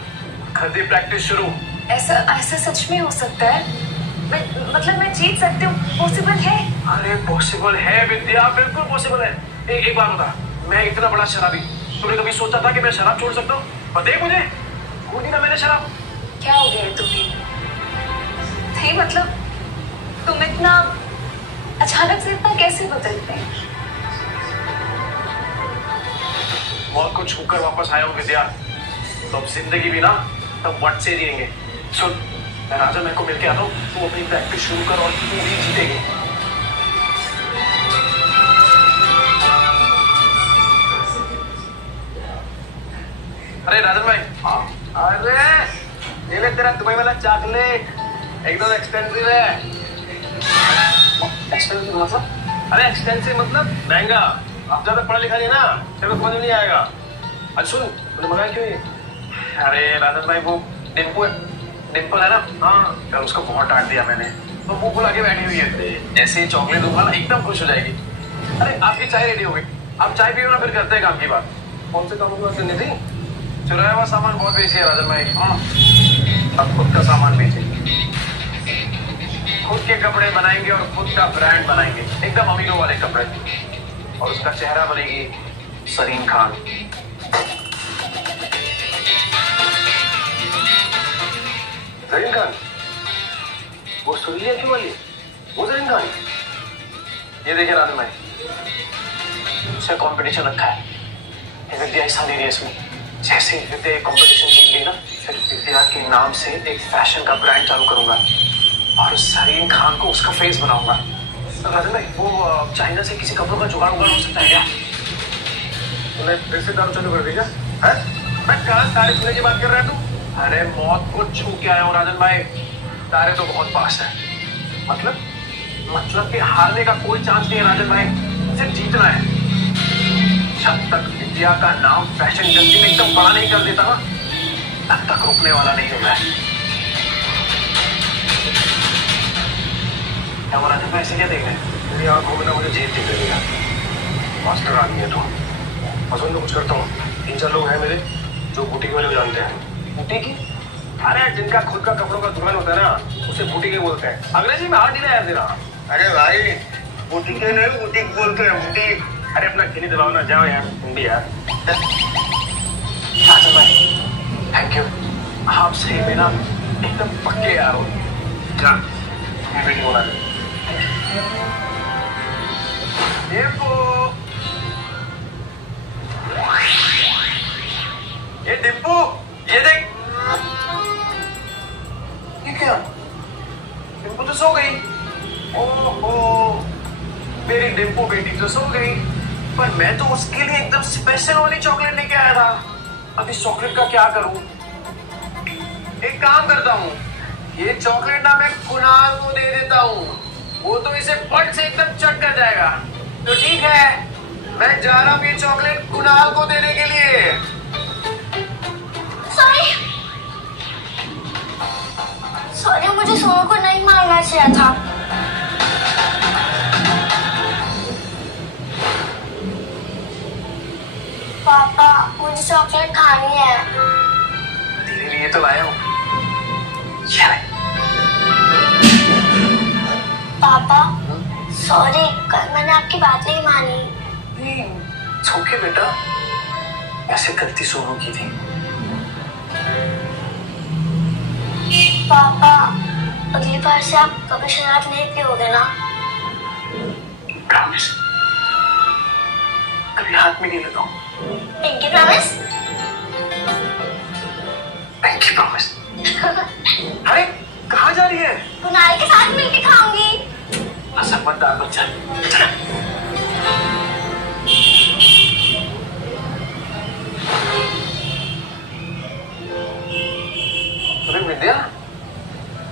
कर दे प्रैक्टिस शुरू। ऐसा ऐसा सच में हो सकता है? मतलब मैं जीत सकती हूँ? पॉसिबल है? अरे पॉसिबल है विद्या, बिल्कुल पॉसिबल है। एक बात बता, मैं इतना बड़ा शराबी, तूने कभी सोचा था कि मैं शराब छोड़ सकता हूँ? बता मुझे, छोड़ दी ना मैंने शराब। क्या हो गया तुम्हें? नहीं मतलब तुम इतना अचानक से इतना कैसे बदलते हैं? मौत को छूकर वापस आया हूँ विद्या, तो अब जिंदगी भी ना तब वट से जिएंगे। सुन, मैं राजा मैं को मिलके आता हूँ, तू अपनी प्रैक्टिस शुरू कर और तू ही जीतेगी। अरे राजन भाई। हाँ। अरे ये ले तेरा दुबई वाला चॉकलेट, एकदम एक्सपेंसिव है। एक्सपेंसिव मतलब? अरे एक्सपेंसिव मतलब महंगा। अब ज्यादा पढ़ा लिखा नहीं ना, चलो समझ नहीं आएगा। अच्छा सुन, तूने मंगाया क्यों ये? अरे राजन भाई वो डिम्पल है ना, हाँ, तो उसको बहुत डांट दिया मैंने, तो मुंह फुला के बैठी हुई है। जैसे ही चॉकलेट दूंगा ना एकदम खुश हो जाएगी। अरे आपकी चाय रेडी हो गई, आप चाय पियो ना, फिर करते हैं काम की बात। कौन से कामों की बात करनी थी? चुराया हुआ सामान बहुत बेची है राजन भाई। हाँ, अब खुद का सामान बेचे, खुद के कपड़े बनाएंगे और खुद का ब्रांड बनाएंगे, एकदम अमीरों वाले कपड़े। और उसका चेहरा बनेगी सरीन खान। सरीन खान? वो सुनिए क्यों वाली? वो सरीन खान? ये देखिए राजन भाई, उससे कंपटीशन रखा है, विद्या हिस्सा ले रही है इसमें। जैसे ही विद्या कंपटीशन जीत गई ना, फिर विद्या के नाम से एक फैशन का ब्रांड चालू करूंगा और सरीन खान को उसका फेस बनाऊंगा। तो राजन भाई वो चाइना से किसी कपड़ों का जुगाड़ हो सकता है क्या? तूने फिर से दारू चालू कर दी क्या? मैं कहाँ तारे छूने की बात कर रहा है तू? अरे मौत को छू के आया हूँ राजन भाई, तारे तो बहुत पास है। मतलब कि हारने का कोई चांस नहीं है राजन भाई, सिर्फ जीतना है। जब तक विद्या का नाम फैशन इंडस्ट्री में एकदम बड़ा नहीं कर देता ना, तब तक रुकने वाला नहीं होगा। क्या बोला था? ऐसे क्या देख रहे हैं? मेरी आंखों में ना मुझे जीत दिख रही है। मास्टर आदमी है तो पसंद तो कुछ करता हूँ। 3-4 लोग हैं मेरे जो बुटीक वाले को जानते हैं। बुटीक? अरे जिनका खुद का कपड़ों का दुकान होता है ना, उसे बुटीक बोलते हैं। अंग्रेजी में हार्ड नहीं है यार तेरा। अरे भाई बुटीक नहीं, बुटीक बोलते हैं, बुटीक। अरे अपना खिली दबाओ ना, जाओ यार हिंदी यार। राजन भाई थैंक यू, आप सही में ना एकदम पक्के यार हो। जा मैं वीडियो बना दे। ये डिम्पू, ये देख। ये क्या? डिम्पू तो सो गई। ओहो, मेरी डिम्पू बेटी तो सो गई, पर मैं तो उसके लिए एकदम स्पेशल वाली चॉकलेट लेके आया था। अब इस चॉकलेट का क्या करूं? एक काम करता हूँ, ये चॉकलेट ना मैं कुणाल को दे देता हूँ, वो तो इसे फट से एकदम चट कर जाएगा। तो ठीक है, मैं जा रहा हूँ ये चॉकलेट कुणाल को देने के लिए। सॉरी, मुझे सोनू को नहीं मारना चाहिए था। पापा मुझे चॉकलेट खानी है। तेरे लिए तो लाया हूँ। पापा सॉरी, कल मैंने आपकी बात नहीं मानी। ओके बेटा, ऐसे गलती सोनू की थी। पापा अगली बार से आप कभी शराब नहीं पियोगे ना? प्रॉमिस, कभी हाथ में नहीं लगाऊं। Pinky promise? Pinky promise. अरे कहाँ जा रही है? कुणाल के साथ मिलके खाऊंगी। समझदार बच्चा। अरे विद्या,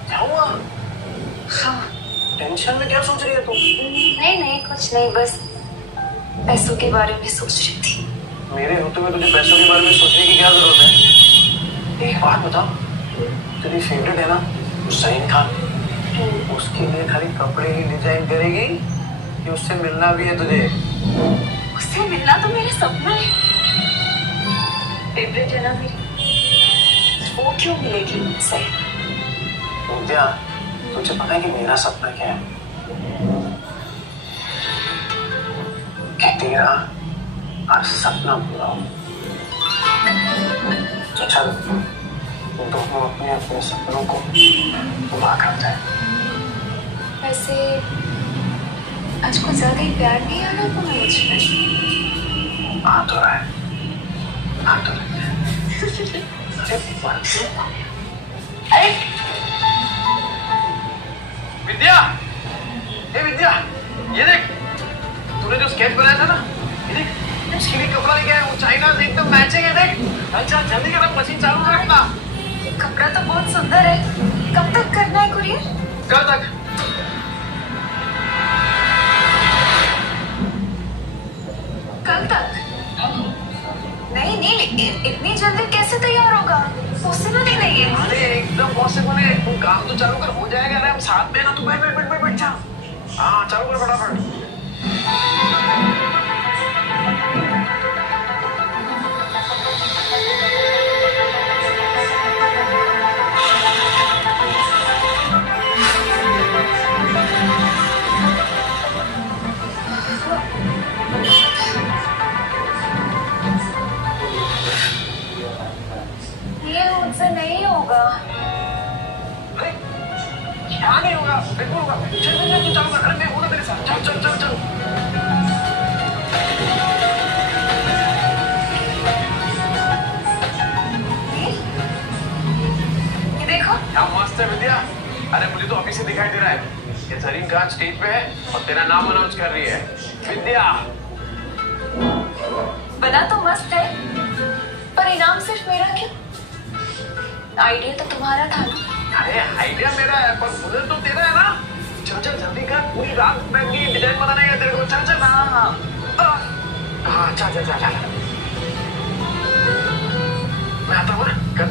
क्या हुआ? टेंशन में क्या सोच रही है तू? नहीं कुछ नहीं, बस पैसों के बारे में सोच रही थी। मेरे होते हुए तुझे पैसों के बारे में सोचने की क्या जरूरत है? एक बात बताओ, तेरी फेवरेट है ना हुसैन खान, उसके लिए खाली कपड़े ही डिजाइन करेगी कि उससे मिलना भी है तुझे? उससे मिलना तो मेरे सपना है, फेवरेट है ना मेरी, वो क्यों मिलेगी मुझसे? विद्या, तुझे पता है कि मेरा सपना क्या है? कि तेरा हर सपना पूरा हो। तो चल दोनों अपने अपने सपनों को पूरा करते हैं। वैसे आज कुछ ज्यादा ही प्यार नहीं आ रहा तुम्हें मुझमें? आ तो रहा है, आ तो रहा है। अरे विद्या, ए विद्या, ये देख, तूने जो स्केच बनाया था ना, ये देख, उसके लिए कपड़ा लेके आया हूँ, चाइना से एकदम मैचिंग है, देख। अच्छा जल्दी कर, मशीन चालू कर अपना। ये कपड़ा तो बहुत सुंदर है, कब तक करना है कुरियर? कल तक। कल तक? नहीं इतनी जल्दी कैसे तैयार होगा? पॉसिबल ही नहीं है। अरे एकदम पॉसिबल है, तू काम तो चालू कर, हो जाएगा। अरे हम साथ में ना, तू बैठ जा। हाँ चालू कर फटाफट। ये मुझसे नहीं होगा। अरे क्या नहीं होगा? बिल्कुल होगा। चल तू चालू कर। अरे मैं हूं ना तेरे साथ। चल। ये देखो, क्या मस्त है विद्या। अरे मुझे तो अभी से दिखाई दे रहा है कि जरीन खान स्टेज पे है और तेरा नाम अनाउंस कर रही है। विद्या, बना तो मस्त है, पर इनाम सिर्फ मेरा क्यों? आइडिया तो तुम्हारा था ना। अरे आइडिया मेरा है, पर मुझे तो तेरा है ना। चल जल्दी कर, पूरी रात बैठ के डिजाइन बनाने का तेरे को। चल। हाँ चल। मैं आता हूँ ना, कर।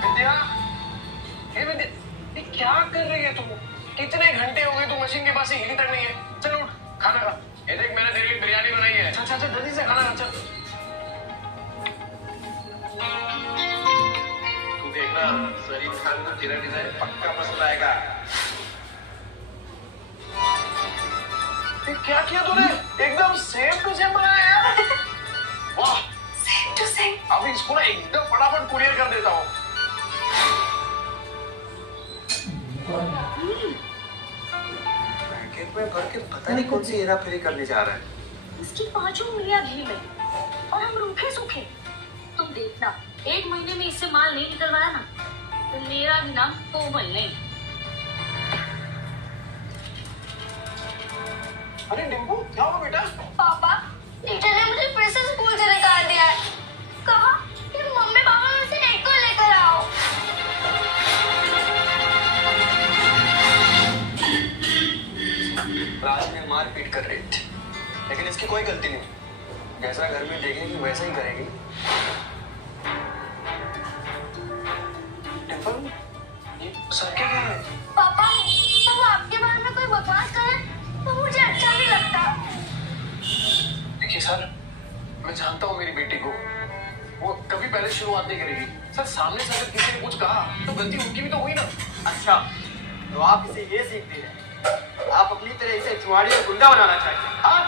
विद्या, ये क्या कर रही है तू? कितने घंटे हो गए तू मशीन के पास ही हिली तक नहीं है। चल उठ, खाना खा। ये देख, मैंने तेरे लिए बिरयानी बनाई है। चल जल्दी से खाना खा। चल तू देखना, जरीन खान को तेरा डिजाइन पक्का पसंद आएगा। क्या किया तूने? एकदम सेम टू सेम बनाया यार। वाह, सेम टू सेम। अभी इसको ना एकदम फटाफट कुरियर कर देता हूँ। पैकेट में भर के पता नहीं कौन सी हेरा फेरी करने जा रहा है। इसकी 5 उंगलियां घी में और हम रूखे सूखे। तुम देखना, 1 महीने में इससे माल नहीं निकलवाया ना, तो मेरा भी नाम कोमल नहीं। अरे डिम्पू, क्या हुआ बेटा? पापा, टीचर ने मुझे फिर से स्कूल से निकाल दिया है। कहा कि मम्मी पापा मुझसे एक को लेकर आओ। राज में मार पीट कर रही थी, लेकिन इसकी कोई गलती नहीं। जैसा घर में देखेगी वैसा ही करेगी। डिम्पल, ये सर क्या है? पापा, तो वो आपके बारे में कोई बकवास करे तो मुझे अच्छा नहीं लगता। देखिए सर, मैं जानता हूँ मेरी बेटी को, वो कभी पहले शुरुआत नहीं करेगी। सर सामने से अगर किसी ने कुछ कहा तो गलती उनकी भी तो हुई ना। अच्छा, तो आप इसे ये सीखते हैं, आप अपनी तरह इसे चुवाड़ी और गुंडा बनाना चाहते हैं? हाँ?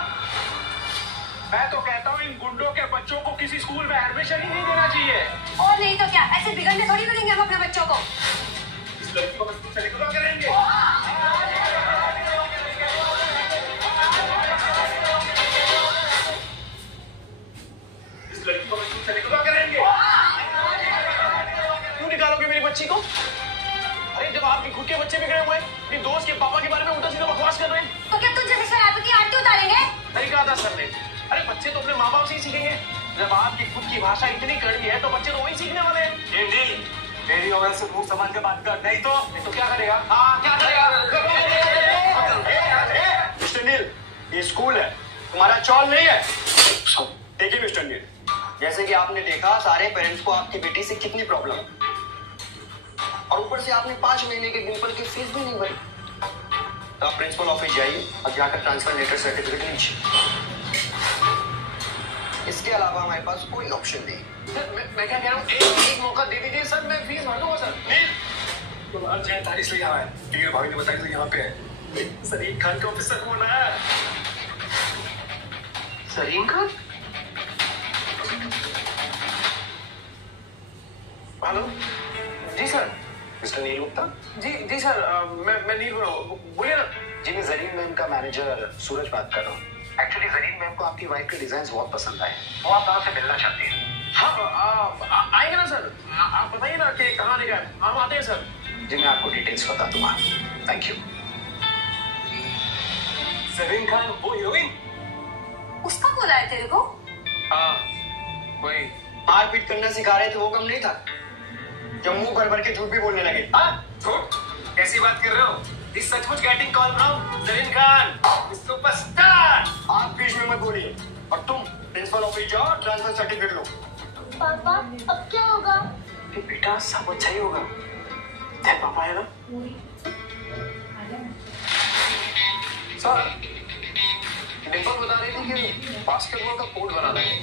मैं तो कहता हूँ इन गुंडों के बच्चों को किसी स्कूल में एडमिशन ही नहीं देना चाहिए। और नहीं तो क्या, ऐसे बिगड़ने थोड़ी मिलेंगे हम अपने बच्चों को। इस लड़की को बस कुछ करेंगे। बच्ची को? अरे जब आपके खुद के बच्चे बिगड़े हुए अपनी दोस्त के पापा के बारे में उल्टा सीधा बकवास कर रहे हैं, तो क्या तुम जैसे शराबी की आरती उतारेंगे? नहीं कहा था सर ने। अरे बच्चे तो अपने माँ बाप से ही सीखेंगे। जब आपकी खुद की भाषा इतनी कड़वी है तो बच्चे तो वही सीखने वाले हैं। ये नील, मेरी औरत से मुंह संभाल के बात कर, नहीं तो क्या करेगा? हाँ क्या करेगा? मिस्टर नील, ये स्कूल है, तुम्हारा चौल नहीं है। देखिए मिस्टर नील, जैसे कि आपने देखा सारे पेरेंट्स को आपकी बेटी से कितनी प्रॉब्लम है, और ऊपर से आपने 5 महीने के डिम्पल की फीस भी नहीं भरी। तो आप प्रिंसिपल ऑफिस जाइए और जाकर ट्रांसफर लेटर सर्टिफिकेट लीजिए। इसके अलावा हमारे पास कोई ऑप्शन नहीं। सर मैं क्या कह रहा हूँ, एक मौका दे दीजिए सर, मैं फीस भर दूंगा सर। नील, तुम हर जगह तारीफ ले आए, ठीक है? भाभी ने बताया तो यहाँ पे है सलीम खान का ऑफिसर कौन है? सलीम खान? हेलो जी सर। मिस्टर नील गुप्ता? जी सर, मैं नील बोल रहा हूँ, बोलिए ना। जी मैं जरीन मैम का मैनेजर सूरज बात कर रहा हूँ। एक्चुअली जरीन मैम को आपकी वाइफ के डिजाइन बहुत पसंद आए, वो आप दोनों से मिलना चाहती हैं। हाँ आएंगे ना सर, आप बताइए ना कि कहाँ आने का है, हम आते हैं सर। जी मैं आपको डिटेल्स बता दूंगा। Thank you. जरीन खान वो हीरोइन? उसका बोला है तेरे को? हाँ वही मारपीट करना सिखा रहे थे, वो कम नहीं था जो मुंह भर भर के झूठ भी बोलने लगे। झूठ? कैसी बात कर रहे हो? इस सचमुच getting call from Zareen Khan superstar. आप बीच में मत बोलिए, और तुम प्रिंसिपल ऑफिस जाओ, ट्रांसफर सर्टिफिकेट लो। पापा अब क्या होगा? बेटा सब अच्छा ही होगा, तेरे पापा है ना। सर डिम्पल बता रही थी कि बास्केटबॉल का कोर्ट बनाना है,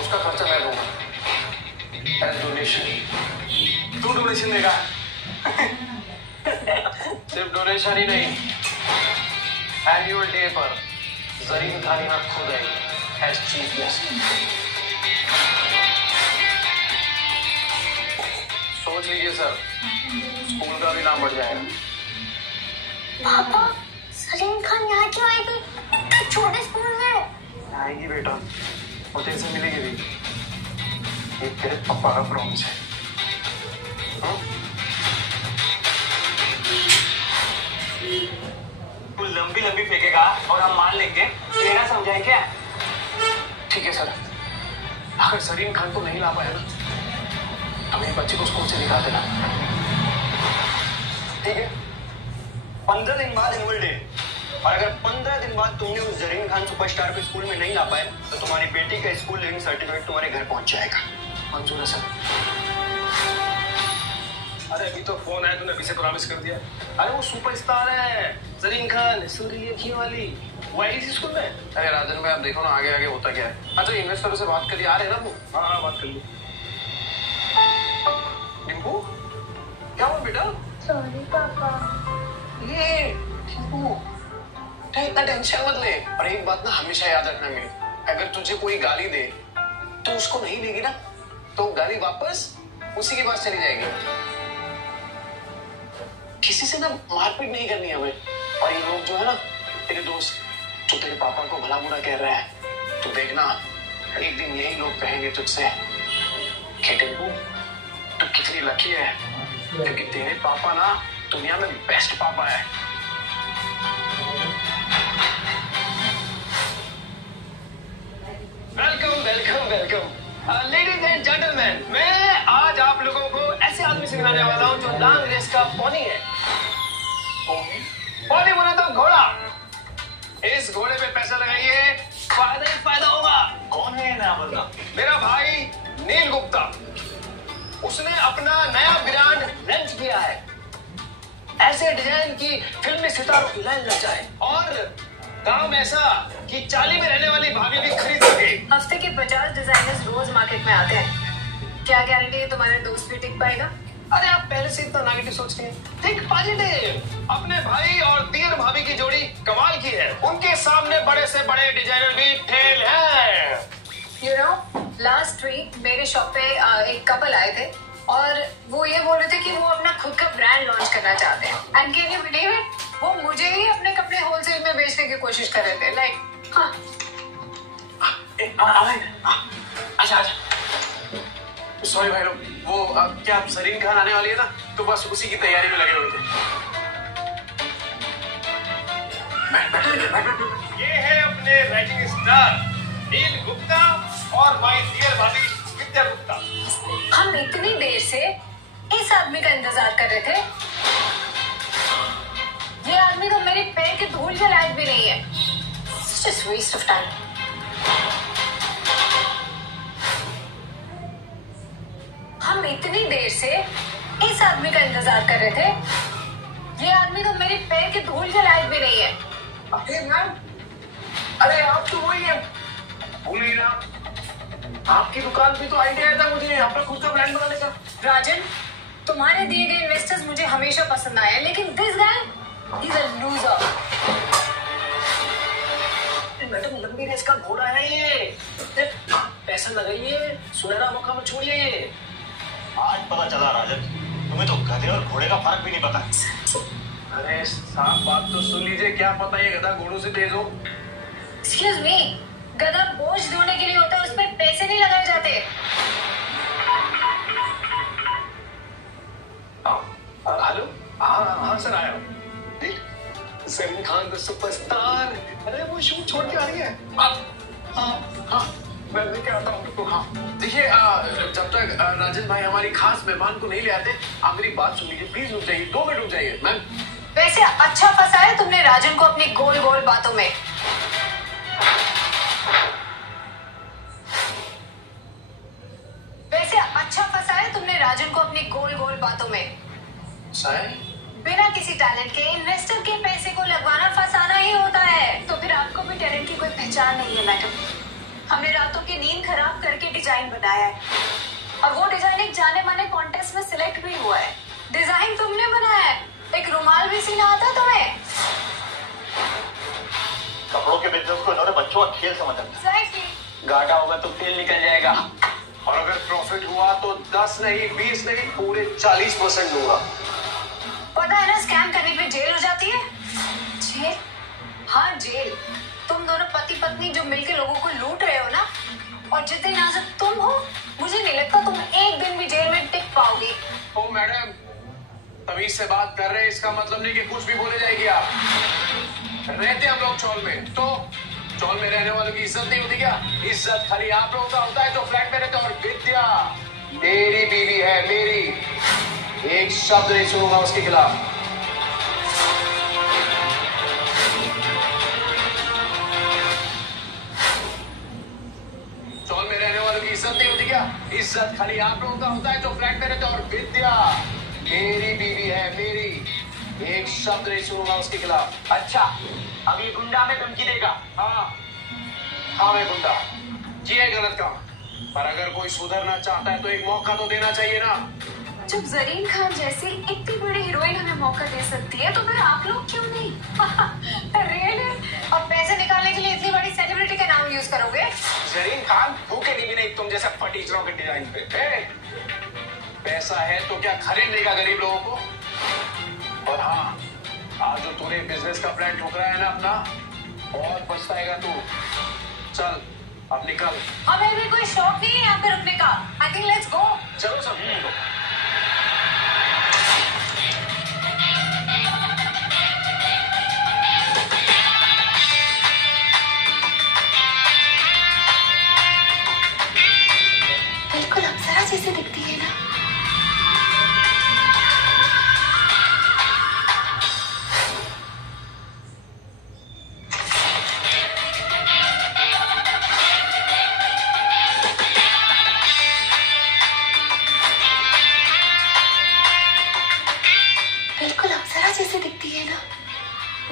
उसका खर्चा मैं दूंगा एज डोनेशन। तू डोनेशन देगा? सिर्फ डोनेशन ही नहीं, एनुअल डे पर जरीन खान यहाँ खुद आई एज चीफ गेस्ट। सोच लीजिए सर, स्कूल का भी नाम बढ़ जाएगा। पापा सलीम खान यहाँ क्यों आएगी? छोटे स्कूल में आएगी बेटा, और तेरे से मिलेगी भी। ये तेरे पापा का प्रॉमिस है। तू लंबी लंबी फेंकेगा और हम मान लेंगे, तेरा समझाए क्या? ठीक है सर, अगर सलीम खान को नहीं ला पाया ना तो मेरे बच्चे को स्कूल से निकाल देना, ठीक है? 15 दिन बाद एनुअल डे, और अगर 15 दिन बाद तुमने उस जरीन खान सुपरस्टार को स्कूल में नहीं ला पाए तो तुम्हारी बेटी का स्कूल लिविंग सर्टिफिकेट तुम्हारे घर पहुंच जाएगा। मंजूर है सर? अरे अभी तो फोन आया, तूने अभी से प्रॉमिस कर दिया। अरे वो सुपरस्टार है जरीन खान, सूर्यलेखी वाली, वो आई इसी स्कूल में। अरे राजन भाई आप देखो ना आगे आगे होता क्या है। अच्छा इन्वेस्टरों से बात करिए, आ रहे ना वो? हाँ बात कर ली। डिम्पू क्या हुआ बेटा? सॉरी पापा। ये डिम्पू इतना टेंशन मत ले। और एक बात ना हमेशा याद रखना मेरी, अगर तुझे कोई गाली दे तो उसको नहीं देगी ना तो गाली वापस उसी के पास चली जाएगी। किसी से ना मारपीट नहीं करनी है हमें। और ये लोग जो है ना तेरे दोस्त जो तेरे पापा को भला बुरा कह रहे हैं, तो देखना एक दिन यही लोग कहेंगे तुझसे कि टिम्पू तू कितनी लकी है, क्योंकि तेरे पापा ना दुनिया में बेस्ट पापा है। Welcome welcome welcome ladies and gentleman, मैं आज आप लोगों को ऐसे आदमी से मिलाने वाला हूँ जो लॉन्ग रेस का पॉनी है। पॉनी बोले तो घोड़ा। इस घोड़े पे पैसा लगाइए, फायदा ही फायदा होगा। कौन है ये नया बंदा? मेरा भाई नील गुप्ता, उसने अपना नया ब्रांड लॉन्च किया है, ऐसे डिजाइन की फिल्मी सितारों की लाइन लग जाए, और काम ऐसा कि चाली में रहने वाली भाभी भी खरीद सके। हफ्ते के 50 डिजाइनर्स रोज मार्केट में आते हैं, क्या गारंटी है तुम्हारा दोस्त भी टिक पाएगा? अरे आप पहले से इतना नेगेटिव सोचते हैं, थिंक पॉजिटिव। अपने भाई और दियर भाभी की जोड़ी कमाल की है, उनके सामने बड़े से बड़े डिजाइनर भी फेल है। You know, लास्ट वीक मेरे शॉप पे एक कपल आए थे और वो ये बोल रहे थे कि वो अपना खुद का ब्रांड लॉन्च करना चाहते हैं। And can you believe it, वो मुझे ही अपने कपड़े होलसेल में बेचने की कोशिश कर रहे थे। लाइक अच्छा अच्छा सॉरी भाई लोग, वो क्या जरीन खान आने वाली है ना, तो बस उसी की तैयारी में लगे हुए थे। ये है अपने राइजिंग स्टार नील गुप्ता और माय डियर भाभी विद्या गुप्ता। हम इतनी देर से इस आदमी का इंतजार कर रहे थे। ये आदमी तो मेरे पैर के धूल के लायक भी नहीं है। Just waste of time. हम इतनी देर से इस आदमी का इंतजार कर रहे थे। ये आदमी तो मेरे पैर के धूल के लायक भी नहीं है। अरे मैम, अरे आप तो वही है, भूलिए ना, आपकी दुकान पे तो आइडिया आया था मुझे अपना खुद का ब्रांड बनाने का। राजन, तुम्हारे दिए गए इन्वेस्टर्स मुझे हमेशा पसंद आए, लेकिन this guy is a loser. Madam लंबी रेस का घोड़ा है ये, पैसा लगाइए, सुनहरा मौका मत छोड़िए। आज पता चला राजन, तुम्हें तो गधे और घोड़े का फर्क भी नहीं पता। अरे साफ बात तो सुन लीजिए, क्या पता ये गधा घोड़ों से तेज हो। एक्सक्यूज मी, गधा बोझ ढोने के लिए होता है, उस पर पैसे नहीं लगाए जाते। हेलो, हाँ सर आया हूँ। जरीन खान द सुपरस्टार, अरे वो शूट छोड़ के आ रही है। हाँ मैं लेके आता हूँ उनको। हाँ देखिए, जब तक राजन भाई हमारी खास मेहमान को नहीं ले आते, आप मेरी बात सुन लीजिए प्लीज। रुक जाइए, 2 मिनट रुक जाइए मैम। वैसे अच्छा फंसाया तुमने राजन को अपनी गोल गोल बातों में। वैसे अच्छा फंसाया तुमने राजन को अपनी गोल गोल बातों में। बिना किसी टैलेंट के इन्वेस्टर के पैसे को लगवाना फंसाना ही होता है। तो फिर आपको भी टैलेंट की कोई पहचान नहीं है मैडम। हमने रातों की नींद खराब करके डिजाइन बनाया है, और वो डिजाइन एक जाने माने कॉन्टेस्ट में सिलेक्ट भी हुआ है। डिजाइन तुमने बनाया है, एक रुमाल भी सीना आता तुम्हें। कपड़ों के बिजनेस को इन्होंने बच्चों का खेल समझ रखा है। घाटा होगा तो तेल निकल जाएगा, और अगर प्रॉफिट हुआ तो 10 नहीं 20 नहीं पूरे 40% दूंगा। पता है ना, स्कैम करने पे जेल हो जाती है। जेल? हाँ जेल। तुम दोनों पति पत्नी जो मिलकर लोगों को लूट रहे हो ना, और जितने नाजुक तुम हो, मुझे नहीं लगता तुम एक दिन भी जेल में टिक पाओगी। ओ मैडम, तमीज से बात कर रहे हैं, इसका मतलब नहीं कि कुछ भी बोले जाएगी आप। रहते हम लोग चौल में, तो चौल में रहने वालों की इज्जत नहीं होती क्या? इज्जत खाली आप लोगों का होता है जो फ्लैट में रहते। और विद्या मेरी बीवी है, मेरी, एक शब्द नहीं सुनूंगा उसके खिलाफ। चौल में रहने वालों की इज्जत नहीं होती क्या? इज्जत खाली आप लोगों का होता है जो फ्लैट में रहते। और विद्या मेरी बीवी है, मेरी, एक शब्द नहीं सुनूंगा उसके खिलाफ। अच्छा अब ये गुंडा में धमकी देगा? हाँ मैं गुंडा, किया गलत काम, पर अगर कोई सुधरना चाहता है तो एक मौका तो देना चाहिए ना। जब जरीन खान जैसी इतनी बड़ी हीरोइन हमें मौका दे सकती है, तो फिर आप लोग क्यों नहीं? रियली? अब पैसे निकालने के लिए इतनी बड़ी सेलिब्रिटी का नाम यूज करोगे? जरीन खान भूखे नहीं भी नहीं तुम जैसे फटीचरों के डिजाइन पे। पैसा है तो क्या खरीद लेगा गरीब लोगों को? और हाँ, आज जो तूने बिजनेस का प्लान ठुकराया है ना अपना, बहुत पछताएगा तू। चल अब निकल। हमें भी कोई शौक नहीं है यहाँ पे रुकने का। I think let's go. चलो सब निकलो। बिल्कुल अप्सरा जैसे दिखती है ना। बिल्कुल अप्सरा जैसे दिखती है ना।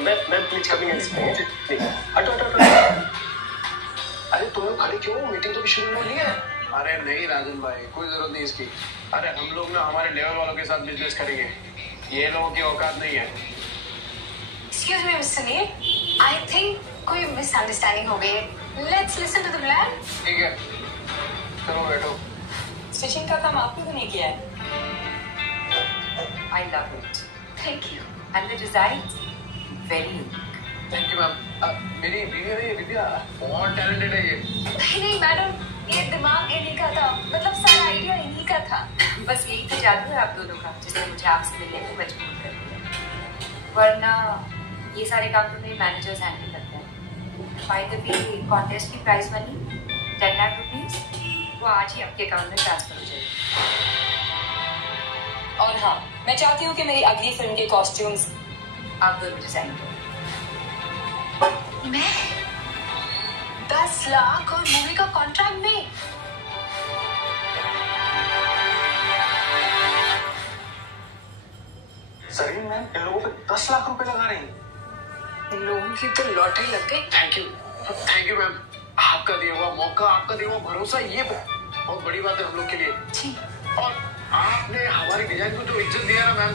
मैं प्लीज कभी नहीं। हटो हटो हटो। अरे तुम लोग खड़े क्यों? मीटिंग तो भी शुरू नहीं है। अरे नहीं राजन भाई, कोई जरूरत नहीं इसकी। अरे हम लोग ना हमारे लेवल वालों के साथ बिजनेस करेंगे, ये लोगों की औकात नहीं है। Excuse me, Mr. Neil. I think कोई मिसअंडरस्टैंडिंग हो गई है। Let's listen to the plan. ठीक है, चलो बैठो। स्टिचिंग का काम आपने तो नहीं किया है। I love it. Thank you. And the designs, very unique. Thank you ma'am. मेरी बीवी है ये, विद्या बहुत टैलेंटेड है ये। नहीं मैडम, ये दिमाग इन्हीं का था, मतलब सारा आइडिया इन्हीं का था। बस यही तो जादू है आप दोनों का, जिसने मुझे आपसे मिलने को मजबूर कर दिया। वरना ये सारे काम तो मेरे मैनेजर्स हैंडल करते हैं। बाय द वे, कॉन्टेस्ट की प्राइज मनी 10 लाख रुपीज वो आज ही आपके अकाउंट में ट्रांसफर हो जाएगी। और हाँ, मैं चाहती हूँ कि मेरी अगली फिल्म के कॉस्ट्यूम्स आप दोनों डिजाइन करो। मैं 10 लाख और मूवी का कॉन्ट्रैक्ट नहीं। सरीन मैम इन लोगों पे 10 लाख रुपए लगा रही हैं। इन लोगों की तो लॉटरी लग गई। Thank you ma'am. आपका दिया हुआ मौका, आपका दिया हुआ भरोसा, ये बहुत बड़ी बात है हम लोग के लिए। जी। और आपने हमारी डिजाइन को जो इज्जत दिया ना मैम,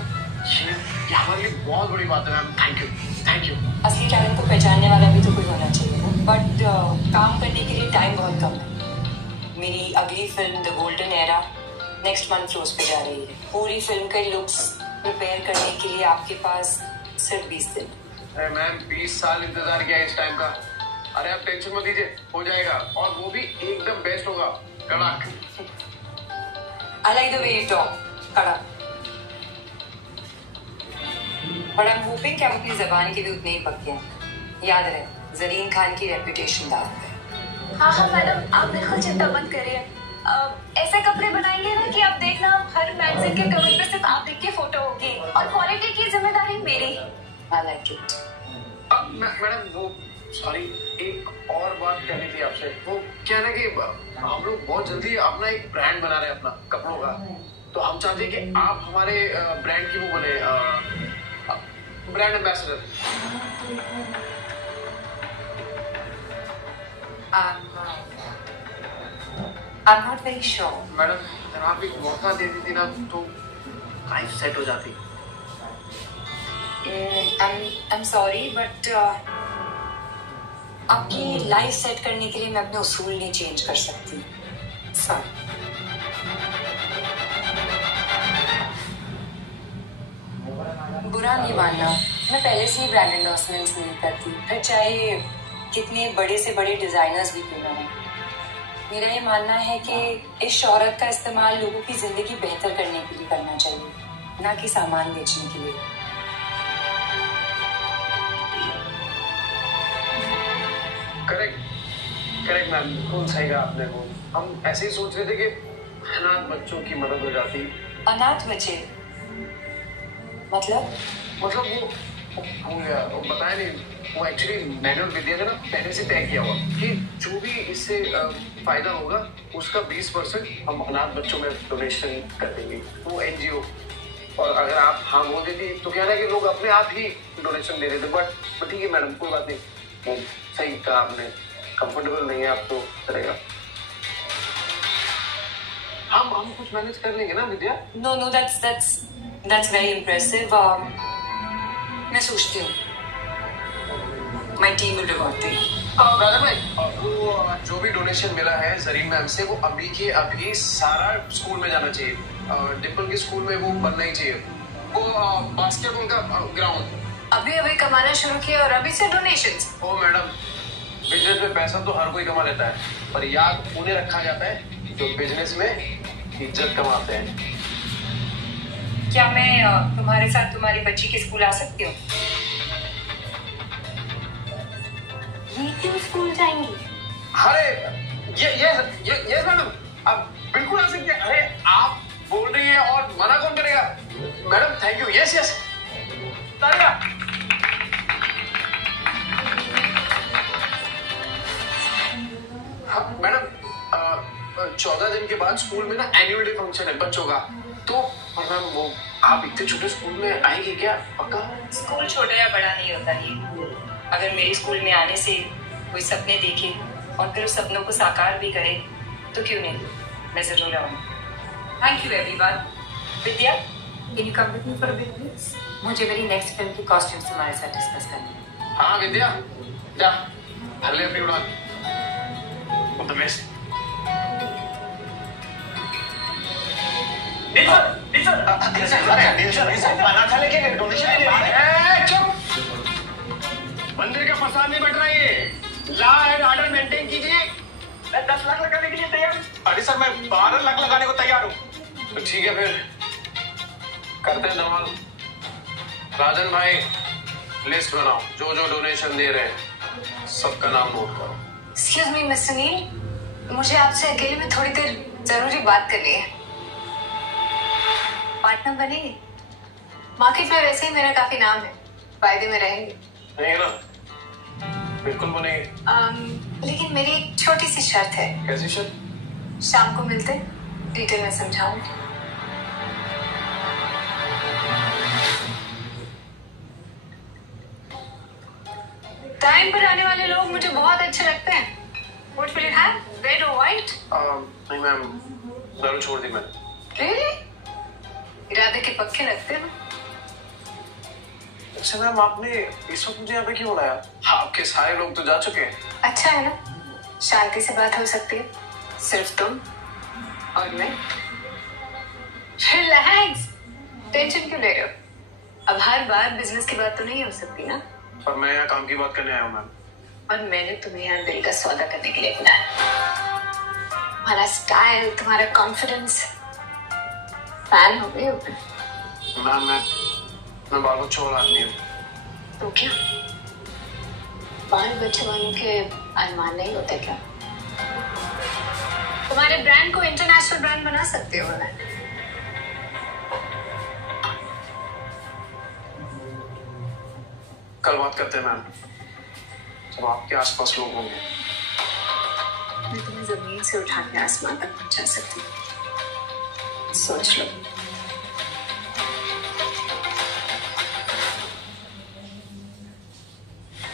ये हमारे लिए बहुत बड़ी बात है मैम। Thank you. असली टैलेंट को पहचानने वाला भी तो कोई होना चाहिए ना। बट काम करने के लिए टाइम बहुत कम है। मेरी अगली film the golden era next month floors पे जा रही है। पूरी फिल्म के लुक्स प्रिपेयर करने के लिए आपके पास सिर्फ 20 दिन। अरे मैम 20 साल इंतजार किया इस टाइम का। अरे आप टेंशन मत लीजिए, हो जाएगा, और वो भी एकदम बेस्ट होगा, कड़क। I like the way you talk, कड़क। But I'm hoping कि आप अपनी जबान के भी उतने ही पक्के हैं। याद रहे, जरीन खान की रेपुटेशन दाव पे। हाँ मैडम, आप बिल्कुल चिंता मत करिए। ऐसे कपड़े बनाएंगे ना कि आप देखना हर मैगजीन के कवर पे सिर्फ आप देख के फोटो होगी, और क्वालिटी की जिम्मेदारी मेरी। I like it. मैडम वो सॉरी, एक और बात कहनी थी आपसे। वो क्या है ना कि हम लोग बहुत जल्दी अपना एक ब्रांड बना रहे हैं अपना कपड़ों का, तो हम चाहते हैं कि आप हमारे ब्रांड की वो बने brand ambassador. I'm not very sure. Madam अगर आप एक मौका दे देती ना तो लाइफ सेट हो जाती। I'm sorry, but आपकी लाइफ सेट करने के लिए मैं अपने उसूल नहीं चेंज कर सकती। सॉरी। बुरा नहीं मानना, मैं पहले से ही ब्रांड एंडोर्समेंट्स नहीं करती, फिर चाहे कितने बड़े से बड़े डिजाइनर्स भी क्यों ना हो। मेरा ये मानना है कि इस शोहरत का इस्तेमाल लोगों की जिंदगी बेहतर करने के लिए करना चाहिए, ना कि सामान बेचने के लिए। करेक्ट मैम, बिल्कुल सही कहा आपने। वो हम ऐसे ही सोच रहे थे कि अनाथ बच्चों की मदद हो जाती। अनाथ बच्चे मतलब वो बताया नहीं, वो एक्चुअली मैंने और विद्या ने ना पहले से तय किया हुआ कि जो भी इससे फायदा होगा उसका 20% हम अनाथ बच्चों में डोनेशन कर देंगे, वो NGO। और अगर आप हाँ बोल देती तो क्या ना कि लोग अपने आप ही डोनेशन दे देते। बट ठीक है मैडम, कोई बात नहीं, वो सही कहा आपने। कंफर्टेबल नहीं है आप तो चलेगा, हम कुछ मैनेज कर लेंगे ना विद्या। No, that's very impressive. मैं सोचती हूँ my team will reward you. राजा भाई, वो जो भी डोनेशन मिला है जरीन मैम से, वो अभी के अभी सारा स्कूल में जाना चाहिए। डिम्पल के स्कूल में वो बनना ही चाहिए, वो बास्केटबॉल का ग्राउंड। अभी कमाना शुरू किया और अभी से डोनेशंस। ओ मैडम, बिजनेस में पैसा तो हर कोई कमा लेता है, पर याद उन्हें रखा जाता है जो बिजनेस में इज्जत कमाते हैं। क्या मैं तुम्हारे साथ तुम्हारी बच्ची के स्कूल आ सकती हूँ? ये क्यों स्कूल जाएंगी? अरे ये मैडम, आप बिल्कुल आ सकते हैं। अरे आप बोल रही है और मना कौन करेगा? Madam thank you. यस तालिया। हाँ मैडम, 14 दिन के बाद स्कूल में ना एनुअल डे फंक्शन है बच्चों का, तो मैम वो आप इतने छोटे स्कूल में आएंगे क्या? पक्का? स्कूल छोटा या बड़ा नहीं होता ये। अगर मेरे स्कूल में आने से कोई सपने देखे और फिर उस सपनों को साकार भी करे तो क्यों नहीं, मैं जरूर आऊंगी। Thank you everyone. Vidya, can you come with me for a bit please? मुझे मेरी नेक्स्ट फिल्म की कॉस्ट्यूम्स तुम्हारे साथ डिस्कस करनी है। हाँ विद्या, जा अगले अपनी उड़ान। All the best. मंदिर का प्रसाद नहीं बट रहा है, लॉ एंड ऑर्डर मेंटेन कीजिए। मैं 10 लाख लगाने के लिए तैयार हूँ। अरे सर मैं 12 लाख लगाने को तैयार हूँ। तो ठीक है फिर करते हैं धमाल। राजन भाई लिस्ट बनाओ, जो जो डोनेशन दे रहे हैं सबका नाम नोट करो। एक्सक्यूज मी मिस्टर नील, मुझे आपसे अकेले में थोड़ी देर जरूरी बात करनी है। पार्टनर बनेंगे? मार्केट में वैसे ही मेरा काफी नाम है, फायदे में रहेंगे। नहीं ना, बिल्कुल बनेंगे। लेकिन मेरी एक छोटी सी शर्त है। कैसी शर्त? शाम को मिलते, डिटेल में समझाऊंगी। टाइम पर आने वाले लोग मुझे बहुत अच्छे लगते हैं। What will you have? Red or white? नहीं मैम, दारू छोड़ दी मैंने। Really? इरादे के पक्के लगते हैं। अच्छा मैम, आपने इस वक्त मुझे यहाँ पे क्यों बुलाया? आपके सारे लोग तो जा चुके हैं। अच्छा है ना, शांति से बात हो सकती है, सिर्फ तुम और मैं। रिलैक्स, टेंशन क्यों ले रहे हो? अब हर बार बिजनेस की बात तो नहीं हो सकती ना। पर मैं यहाँ काम की बात करने आया हूँ मैम। और मैंने तुम्हें यहाँ दिल का सौदा करने के लिए बुलाया। तुम्हारा स्टाइल, तुम्हारा कॉन्फिडेंस, फैन हो गई हो। मैम मैं बाल बच्चों वाला आदमी हूँ। तो क्या बाल बच्चे वालों के अरमान नहीं होते क्या? तुम्हारे ब्रांड को इंटरनेशनल ब्रांड बना सकते हो ना। कल बात करते हैं मैम, जब आपके आसपास लोग होंगे। मैं तुम्हें जमीन से उठा के आसमान तक पहुंचा सकती हूँ, सोच लो।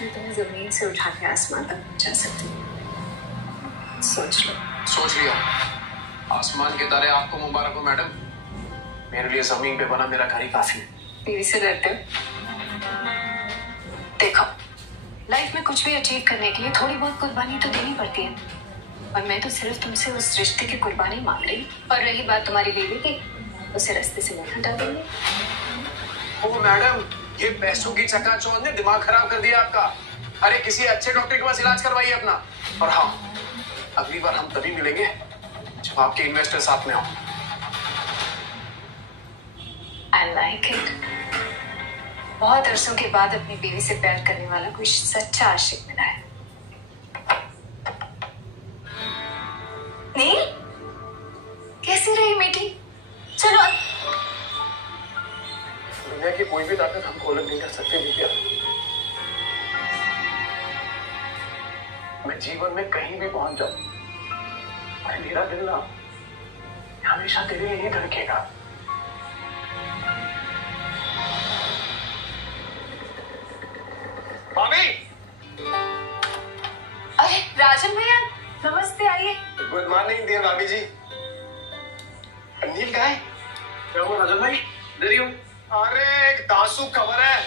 मैं तुम्हें जमीन से उठा के आसमान तक पहुंचा सकती हूँ, सोच लो। सोच लिया। आसमान के तारे आपको मुबारक हो मैडम, मेरे लिए जमीन पे बना मेरा घर ही काफी है। बीवी से डरते हो? देखो, लाइफ में कुछ भी अचीव करने के लिए थोड़ी बहुत कुर्बानी तो देनी पड़ती है, और मैं तो सिर्फ तुमसे उस रिश्ते की कुर्बानी मांग रही हूँ। और रही बात तुम्हारी बीवी की, उसे रास्ते से नहीं हटा देंगे। ओ मैडम, ये पैसों की चकाचौंध ने दिमाग खराब कर दिया आपका। अरे किसी अच्छे डॉक्टर के पास इलाज करवाइए अपना। और हाँ, अगली बार हम तभी मिलेंगे जब आपके इन्वेस्टर साथ में हो। I like it. बहुत अरसों के बाद अपनी बीवी से प्यार करने वाला कोई सच्चा आशिक मिला है। नील, कैसी रही मीटिंग? चलो। दुनिया की कोई भी ताकत हमको अलग नहीं कर सकती दिव्या। मैं जीवन में कहीं भी पहुंच जाऊं, और मेरा दिल ना हमेशा तेरे लिए ही धड़केगा। भाभी, अरे राजन भैया, नमस्ते, आइए। गुड मॉर्निंग डियर भाभी जी। नील कहाँ है? क्या हुआ राजन भाई, इधर ही हो? अरे एक तासु खबर है।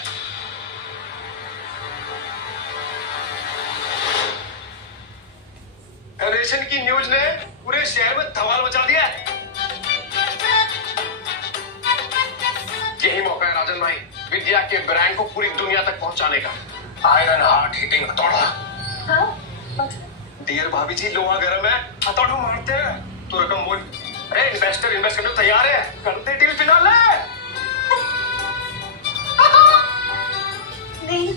रेशन की न्यूज ने पूरे शहर में धमाल मचा दिया है। यही मौका है राजन भाई, विद्या के ब्रांड को पूरी दुनिया तक पहुंचाने का। आयरन हार्ट हिटिंग हथौड़ा। डियर भाभी जी, लोहा गर्म है, हथौड़ा मारते हैं तो रकम बोल। अरे इन्वेस्टर इन्वेस्ट करने को तैयार है, करते डील फिनाले। नहीं,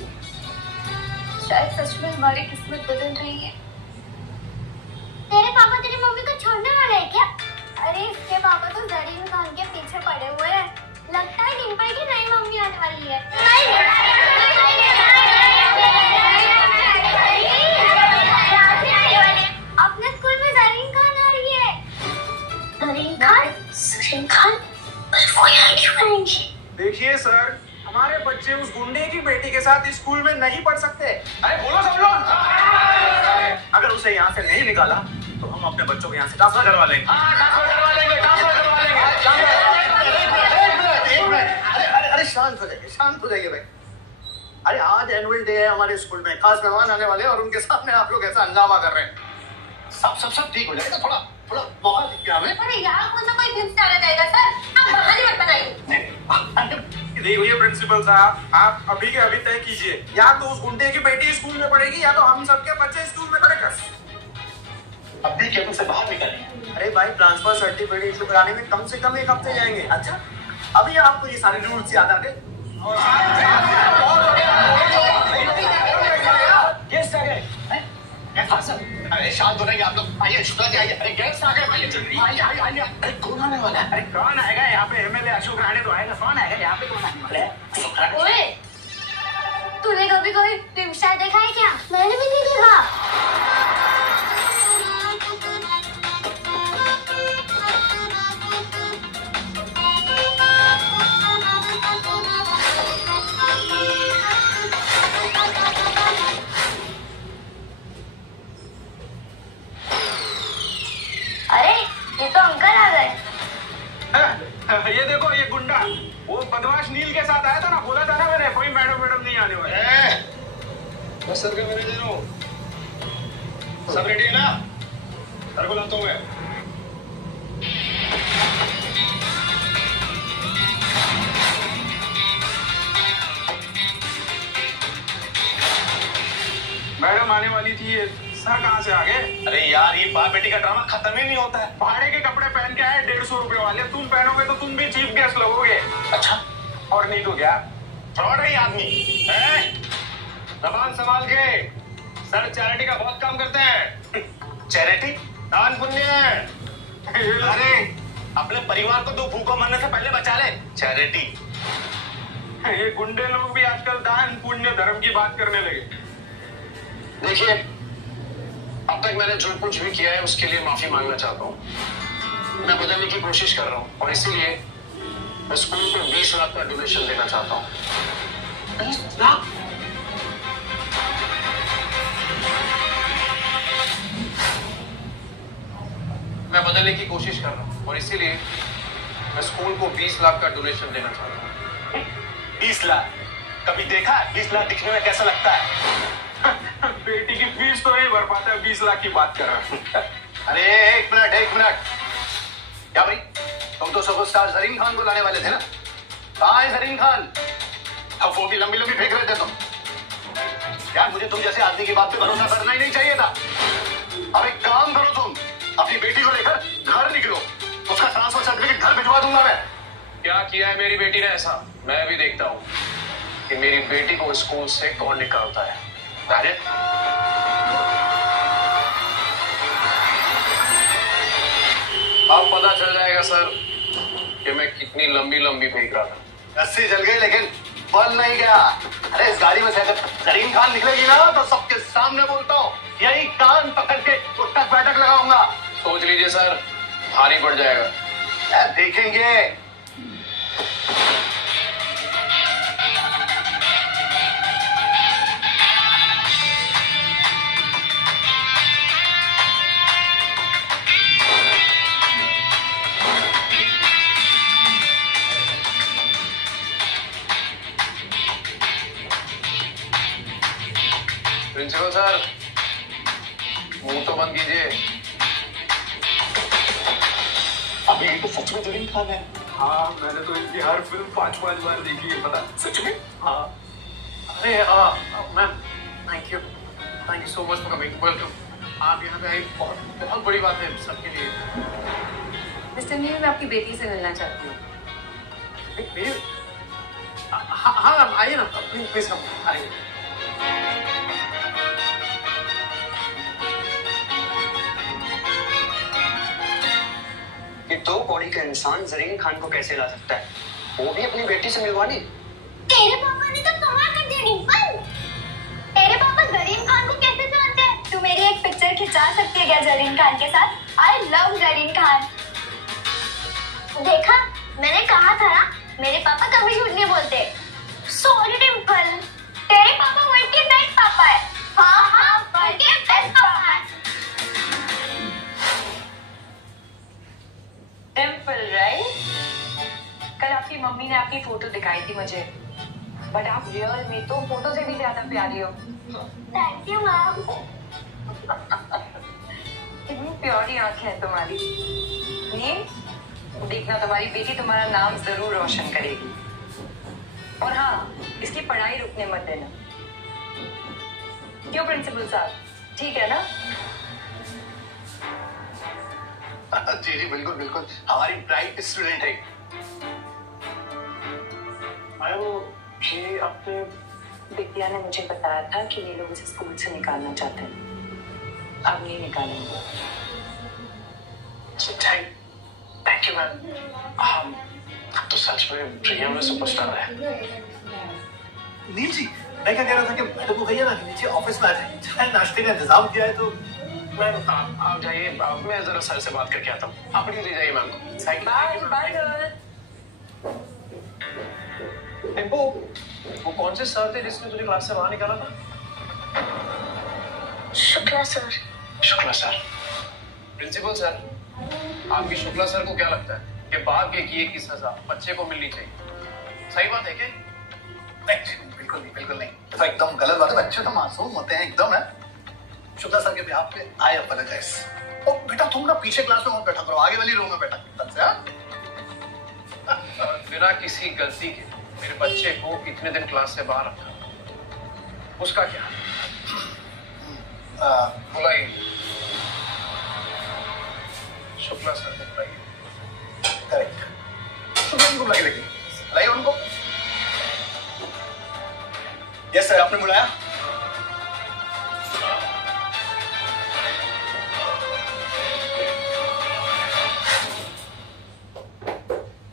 शायद सच में हमारी किस्मत बदल रही है। तेरे पापा तेरी मम्मी को छोड़ने वाले हैं क्या? अरे इसके पापा तो जरीन खान के पीछे पड़े हुए हैं। लगता है डिम्पल की नई मम्मी आने वाली है। अपने स्कूल में जरीन खान आ रही है। जरीन खान? जरीन खान? वो यहाँ क्यों आएंगी? देखिए सर, हमारे बच्चे उस गुंडे की बेटी के साथ स्कूल में नहीं पढ़ सकते। अरे बोलो सब लोग। अगर उसे यहाँ से नहीं निकाला तो हम अपने बच्चों को यहाँ से ट्रांसफर करवा लेंगे। अरे शांत हो जाइए भाई। अरे आज एनुअल डे है हमारे स्कूल में, खास मेहमान आने वाले हैं और उनके सामने आप लोग ऐसा हंगामा कर रहे हैं। सब ठीक हो जाएगा, थोड़ा मौका दीजिए हमें। अरे यार, कोई ना कोई दिन से आना जाएगा सर, आप बहाने मत बनाइए। देखिए प्रिंसिपल साहब, आप अभी के अभी तय कीजिए, या तो उस गुंडे की बेटी स्कूल में पढ़ेगी या तो हम सबके बच्चे स्कूल में पढ़ेंगे। अब भी केबिन से बाहर निकल। अरे भाई ट्रांसफर सर्टिफिकेट इशू कराने में कम से कम 1 हफ्ते जाएंगे। अच्छा अभी आपको ये सारे रूल्स याद आ गए? गेस्ट आ गए। अरे शांत हो रही आप लोग, आइए छुटा जाइए। अरे गेस्ट आ गए भाई, जल्दी आइए आइए। अरे कौन आने वाला है? अरे कौन आएगा यहाँ पे? एमएलए अशोक राणे तो आएगा। कौन आएगा यहाँ पे? कौन आने वाला है? ओए, तूने कभी कोई फिल्म स्टार देखा है क्या? मैंने भी नहीं देखा। अरे ये तो अंकल आ गए। ये देखो ये गुंडा, वो बदमाश नील के साथ आया था ना, बोला था ना मैंने कोई मैडम नहीं आने वाले। बस सर के मैनेजर हूँ, सब रेडी है ना? सर को लाता हूँ मैं। मैडम आने वाली थी, सर कहाँ से आ गए? अरे यार ये बाप बेटी का ड्रामा खत्म ही नहीं होता है। भाड़े के कपड़े पहन के आए 150 रुपए वाले, तुम पहनोगे तो तुम भी चीफ गेस्ट लगोगे। अच्छा और नहीं तो क्या? फ्रॉड है ये आदमी है। जबान संभाल के, सर चैरिटी का बहुत काम करते हैं। चैरिटी दान पुण्य है। अरे अपने परिवार को 2 भूखों मरने से पहले बचा ले। चैरिटी। ये गुंडे लोग भी आजकल दान पुण्य धर्म की बात करने लगे। देखिए अब तक मैंने जो कुछ भी किया है उसके लिए माफी मांगना चाहता हूँ। मैं बदलने की कोशिश कर रहा हूँ और इसीलिए मैं स्कूल को 20 लाख का डोनेशन देना चाहता हूँ। 20 लाख? मैं बदलने की कोशिश कर रहा हूँ और इसीलिए मैं स्कूल को 20 लाख का डोनेशन देना चाहता हूँ। 20 लाख? कभी देखा 20 लाख दिखने में कैसा लगता है? बेटी की फीस तो नहीं भर पाता, 20 लाख की बात कर रहा हूँ। अरे एक मिनट। क्या भाई तुम तो सुपरस्टार जरीन खान को लाने वाले थे ना? कहाँ है जरीन खान? अब वो भी लंबी फेंक रहे थे तुम। यार मुझे तुम जैसे आदमी की बात पे भरोसा करना ही नहीं चाहिए था। अब एक काम करो, तुम अपनी बेटी को लेकर घर निकलो, उसका ट्रांसफर सर्टिफिकेट घर भिजवा दूंगा मैं। क्या किया है मेरी बेटी ने ऐसा? मैं भी देखता हूँ कि मेरी बेटी को स्कूल से कौन निकालता है। अब पता चल जाएगा सर कि मैं कितनी लंबी फेंक रहा था। रस्सी जल गई लेकिन बल नहीं गया। अरे इस गाड़ी में से अगर जरीन खान निकलेगी ना तो सबके सामने बोलता हूँ यही कान पकड़ के उठक बैठक लगाऊंगा। सोच लीजिए सर, भारी पड़ जाएगा। देखेंगे। प्रिंसिपल सर, मुंह तो बंद कीजिए। अभी ये तो सच में जरीन खान है। हाँ, मैंने तो इनकी हर फिल्म 5-5 बार देखी है, पता। सच में? हाँ। अरे ma'am, thank you so much for coming. Welcome. आप यहाँ पे आई, बहुत बड़ी बात है सबके लिए। मिस्टर नील, मैं आपकी बेटी से मिलना चाहती हूँ। मेरी? हाँ मैम, आइए ना, प्लीज कम, आइए। कि 2 कौड़ी का इंसान जरीन खान को कैसे ला सकता है, वो भी अपनी बेटी से मिलवानी? तेरे पापा ने तो कमाल कर दिया डिम्पल। तेरे पापा जरीन खान को कैसे जानते हैं? तू मेरी एक पिक्चर खिंचा सकती है क्या जरीन खान के साथ? I love Zareen Khan. देखा, मैंने कहा था ना, मेरे पापा कभी झूठ नहीं बोलते। सॉरी डिम्पल, तेरे पापा वर्ल्ड के बेस्ट पापा है। हाँ, वर्ल्ड के बेस्ट पापा है। Temple, right? कल आपकी मम्मी ने आपकी फोटो दिखाई थी मुझे, बट आप रियल में तो फोटो से भी ज्यादा प्यारी हो। Thank you ma'am. कितनी प्यारी आंखें हैं तुम्हारी। नील, देखना तुम्हारी बेटी तुम्हारा नाम जरूर रोशन करेगी। और हाँ, इसकी पढ़ाई रुकने मत देना। क्यों प्रिंसिपल साहब, ठीक है ना? जी जी बिल्कुल बिल्कुल, हमारी ब्राइट स्टूडेंट है। ये आपने विद्या ने मुझे बताया था कि ये लोग इसे स्कूल से निकालना चाहते हैं। अब नहीं निकालेंगे। Thank you ma'am. हम तो सच में प्रिया में सुपरस्टार है। नील जी, मैं क्या कह रहा था कि मैडम को कहिए ना कि नीचे ऑफिस में आ जाए, चाय नाश्ते का इंतजाम किया है तो। मैम आप जाइए, मैं जरा सर से बात करके आता हूँ। आप प्लीज ले जाइए ma'am. Thank you. Bye. Tempo, वो कौन से सर थे जिसने तुझे क्लास से बाहर निकाला था? Shukla sir. Shukla sir. Principal sir, आपकी शुक्ला सर को क्या लगता है कि बाप के किए की सजा बच्चे को मिलनी चाहिए? सही बात है क्या? नहीं, बिल्कुल नहीं। तो एकदम गलत बात है, बच्चे तो मासूम होते हैं एकदम है। शुक्ला सर के बिहाफ पे आई अपोलोजाइज। ओ बेटा तुम ना पीछे क्लास में मत बैठा करो, आगे वाली रो में बैठा तब से। बिना किसी गलती के मेरे बच्चे को इतने दिन क्लास से बाहर रखा, उसका क्या? बुलाइए शुक्ला सर को, बुलाइए। करेक्ट, शुक्ला जी को बुलाइए, देखिए बुलाइए उनको। यस सर, आपने बुलाया?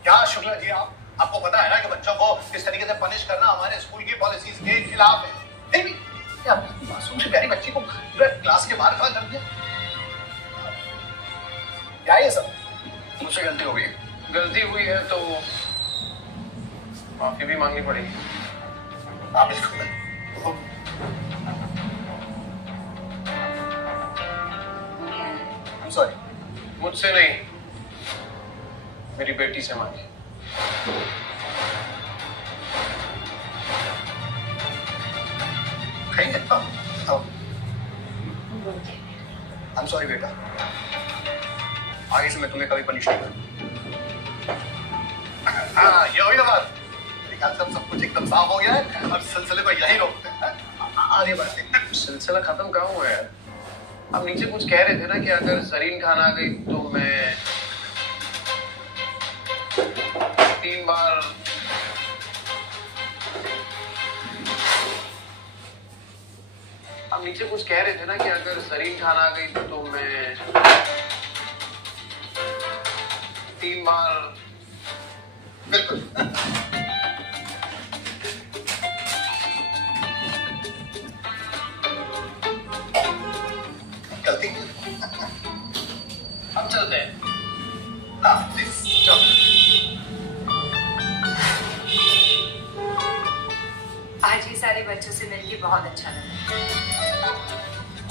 क्या शुक्ला जी, आपको पता है ना कि बच्चों को इस तरीके से पनिश करना हमारे स्कूल की पॉलिसीज के खिलाफ है। नहीं, क्या मासूम से प्यारी बच्ची को क्लास के बाहर खड़ा कर दिया? क्या है सब? मुझसे गलती हो गई। गलती हुई है तो माफी भी मांगनी पड़ेगी। आप बिल्कुल। I'm sorry। मुझसे नहीं, मेरी बेटी से मांगी। खाएंगे? I'm sorry बेटा, आगे से मैं तुम्हें कभी पनिश नहीं करूंगा। हाँ, ये हुई ना बात। मेरे ख्याल से सब कुछ एकदम साफ हो गया है और सिलसिले को यही रोकते हैं। आगे बढ़ते। सिलसिला खत्म कहाँ हुआ है? आप नीचे कुछ कह रहे थे ना कि अगर जरीन खान आ गई तो मैं 3 बार। आप नीचे कुछ कह रहे थे ना कि अगर जरीन खान आ गई तो मैं 3 बार। बिल्कुल। गलती। हम चलते हैं। हाँ प्लीज चलो। आज ये सारे बच्चों से मिलके बहुत अच्छा लगा।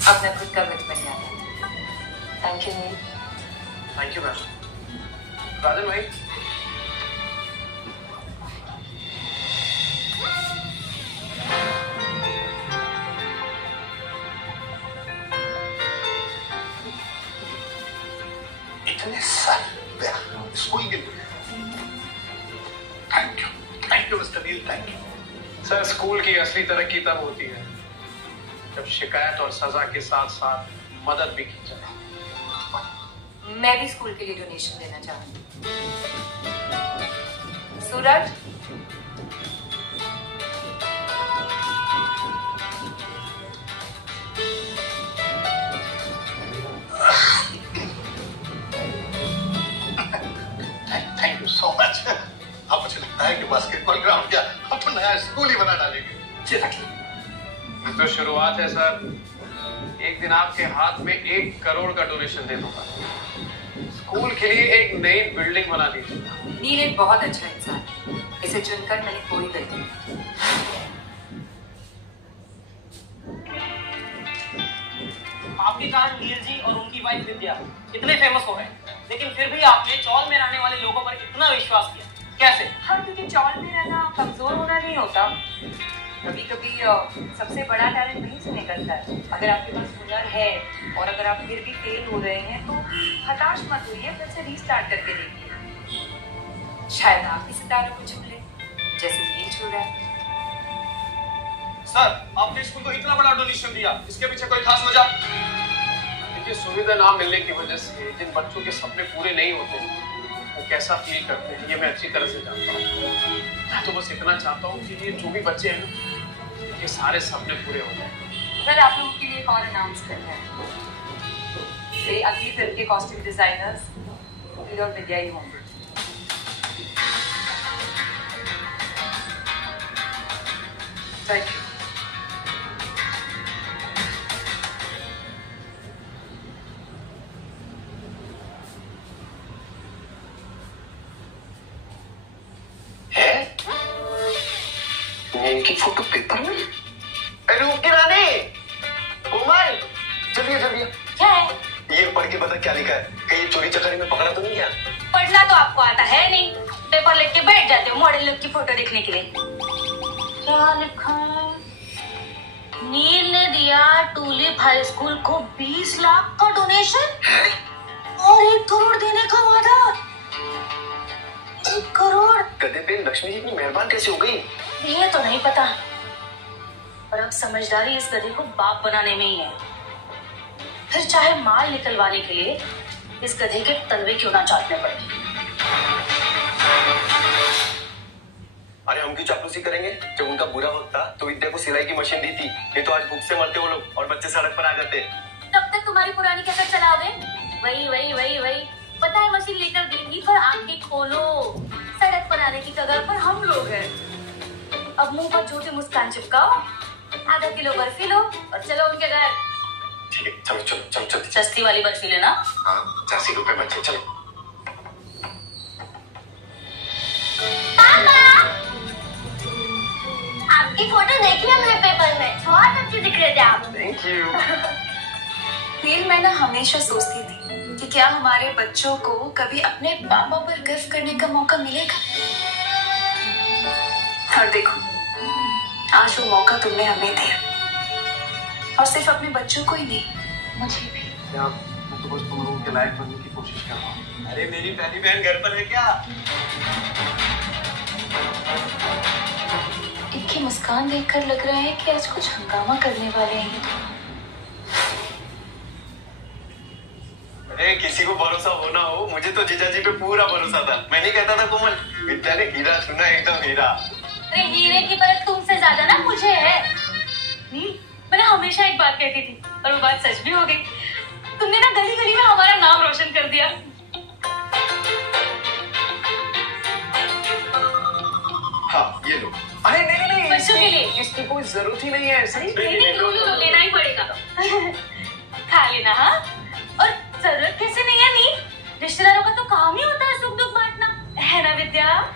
अपना खुद का वक्त बन जाता। Thank you Neel. Thank you ma'am. Rajan भाई, इतने साल स्कूल के लिए thank you mister Neel, thank you. Sir school की असली तरक्की तब होती है जब शिकायत और सजा के साथ साथ मदद भी की जाए। मैं भी स्कूल के लिए डोनेशन देना चाहूंगी। सूरज, थैंक यू सो मच। अब मुझे लगता है कि बास्केटबॉल ग्राउंड क्या, अब तो नया स्कूल ही बना डालेंगे। तो शुरुआत है सर। एक दिन आपके हाथ में 1 करोड़ का डोनेशन दे दूंगा। स्कूल के लिए एक नई बिल्डिंग बना दीजिए। नील एक बहुत अच्छा इंसान है, इसे चुनकर मैंने कोई गलती नहीं की। आपके कारण नील जी और उनकी वाइफ विद्या इतने फेमस हो गए, लेकिन फिर भी आपने चौल में रहने वाले लोगों पर इतना विश्वास किया, कैसे? हाँ, क्योंकि चौल में रहना कमजोर होना नहीं होता। कभी कभी सबसे बड़ा टैलेंट वहीं से निकलता है। अगर आपके पास हुनर है और अगर आप फिर भी फेल हो रहे हैं तो हताश मत होइए, फिर से रीस्टार्ट करके देखिए। शायद आप भी सितारों को छू ले जैसे नील छू रहा है। सर, आपने स्कूल को इतना बड़ा डोनेशन दिया, इसके पीछे कोई खास वजह? ये सुविधा ना मिलने की वजह से जिन बच्चों के सपने पूरे नहीं होते वो कैसा फील करते हैं ये मैं अच्छी तरह से जानता हूँ। मैं तो बस इतना चाहता हूँ कि ये जो भी बच्चे हैं ना ये सारे सपने पूरे हो जाए। फिर आप लोगों के लिए कौन अनाउंस कर रहा है? मेरी अगली फिल्म के कॉस्ट्यूम डिजाइनर्स वीर और विद्या ही होंगे। Thank you. इनकी फोटो पेपर में? रूप की रानी कोमल, जल्दी जल्दी। क्या है? ये पढ़ के बता क्या लिखा है, कहीं चोरी चकारी में पकड़ा तो नहीं गया? पढ़ना तो आपको आता है नहीं, पेपर लेके बैठ जाते हो मॉडल लोग की फोटो देखने के लिए। क्या लिखा? नील ने दिया टूलिप हाई स्कूल को 20 लाख का डोनेशन और 1 करोड़ देने का वादा। 1 करोड़? गधे पे लक्ष्मी जी इतनी मेहरबान कैसे हो गई? ये तो नहीं पता, पर अब समझदारी इस गधे को बाप बनाने में ही है। फिर चाहे माल निकलवाने के लिए इस गधे के तलवे क्यों ना चाटने पड़े। अरे हम क्यों चापलूसी करेंगे? जब उनका बुरा वक्त था तो विद्या को सिलाई की मशीन दी थी, नहीं तो आज भूख से मरते वो लोग और बच्चे सड़क पर आ जाते। तब तक तुम्हारी पुरानी कैसे चलाओगे? वही पता है मशीन लेकर देंगी, पर आंखें खोलो, सड़क पर आने की कगार पर हम लोग हैं। अब मुंह पर झूठी मुस्कान चिपकाओ, आधा किलो बर्फी लो और चलो उनके घर। ठीक है, चलो चलो चलो चलो। सस्ती वाली बर्फी लेना। हाँ, 80 रुपए बच्चे, चलो। पापा, आपकी फोटो देखी हमने पेपर में, बहुत अच्छी दिख रहे थे आप। Thank you. नील, मैं ना हमेशा सोचती थी कि क्या हमारे बच्चों को कभी अपने पापा पर गर्व करने का मौका मिलेगा, और देखो आज वो मौका तुमने हमें दिया, और सिर्फ अपने बच्चों को ही नहीं, मुझे भी। मैं तो बस तुम लोगों के लायक बनने की कोशिश कर रहा हूँ। अरे मेरी पहली बहन घर पर है क्या? इनकी मुस्कान देखकर लग रहा है कि आज कुछ हंगामा करने वाले हैं ये तो। अरे किसी को भरोसा हो ना हो, मुझे तो जीजा जी पे पूरा भरोसा था। मैं नहीं कहता था कोमल, विद्या ने हीरा चुना, एकदम हीरा। अरे हीरे की परख तुमसे ज्यादा ना मुझे है। मैंने हमेशा एक बात कहती थी और वो बात सच भी हो गई। तुमने ना गली गली में हमारा नाम रोशन कर दिया। हाँ ये लो। अरे नहीं बच्चों के लिए इसकी कोई जरूरत ही नहीं है। नहीं, लो, लेना ही पड़ेगा। खा लेना। हाँ, और जरूरत कैसे नहीं है नी, रिश्तेदारों का तो काम ही होता है सुख दुख बांटना, है ना विद्या?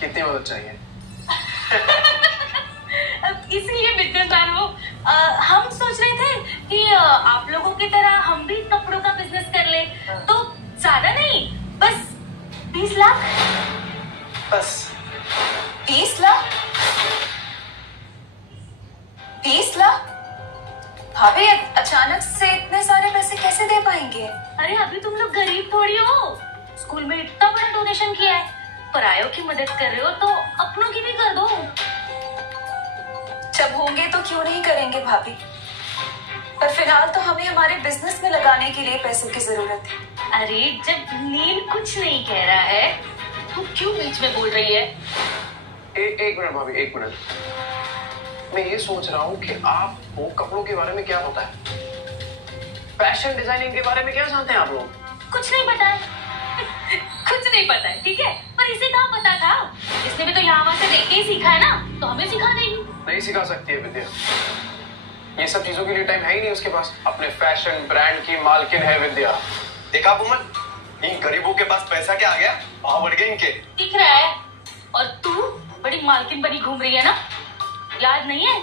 कितनी मदद चाहिए? इसीलिए बिजनेसमैन वो हम सोच रहे थे कि आप लोगों की तरह हम भी कपड़ों का बिजनेस कर ले, तो ज्यादा नहीं, बस 20 लाख। बस 20 लाख? 20 लाख? भाभी अचानक से इतने सारे पैसे कैसे दे पाएंगे? अरे अभी तुम लोग गरीब थोड़ी हो, स्कूल में इतना बड़ा डोनेशन किया है, परायों की मदद कर रहे हो तो अपनों की भी कर दो। जब होंगे तो क्यों नहीं करेंगे भाभी, पर फिलहाल तो हमें हमारे बिजनेस में लगाने के लिए पैसों की जरूरत है। अरे जब नील कुछ नहीं कह रहा है तो क्यों बीच में बोल रही है? एक मिनट भाभी, एक मिनट। मैं ये सोच रहा हूँ कि आपको कपड़ों के बारे में क्या पता है, फैशन डिजाइनिंग के बारे में क्या जानते हैं आप लोग? कुछ नहीं पता है। कुछ नहीं पता है, ठीक है, पर इसे कहाँ पता था? इसने भी तो यहाँ वहाँ से देख के ही सीखा है ना, तो हमें सिखा देगी। नहीं सिखा सकती है विद्या, ये सब चीजों के लिए टाइम है ही नहीं उसके पास। अपने फैशन ब्रांड की मालकिन है विद्या। देखा कोमल, इन गरीबों के पास पैसा क्या आ गया, भाव बढ़ गए इनके। दिख रहा है, और तू बड़ी मालकिन बनी घूम रही है ना, याद नहीं है?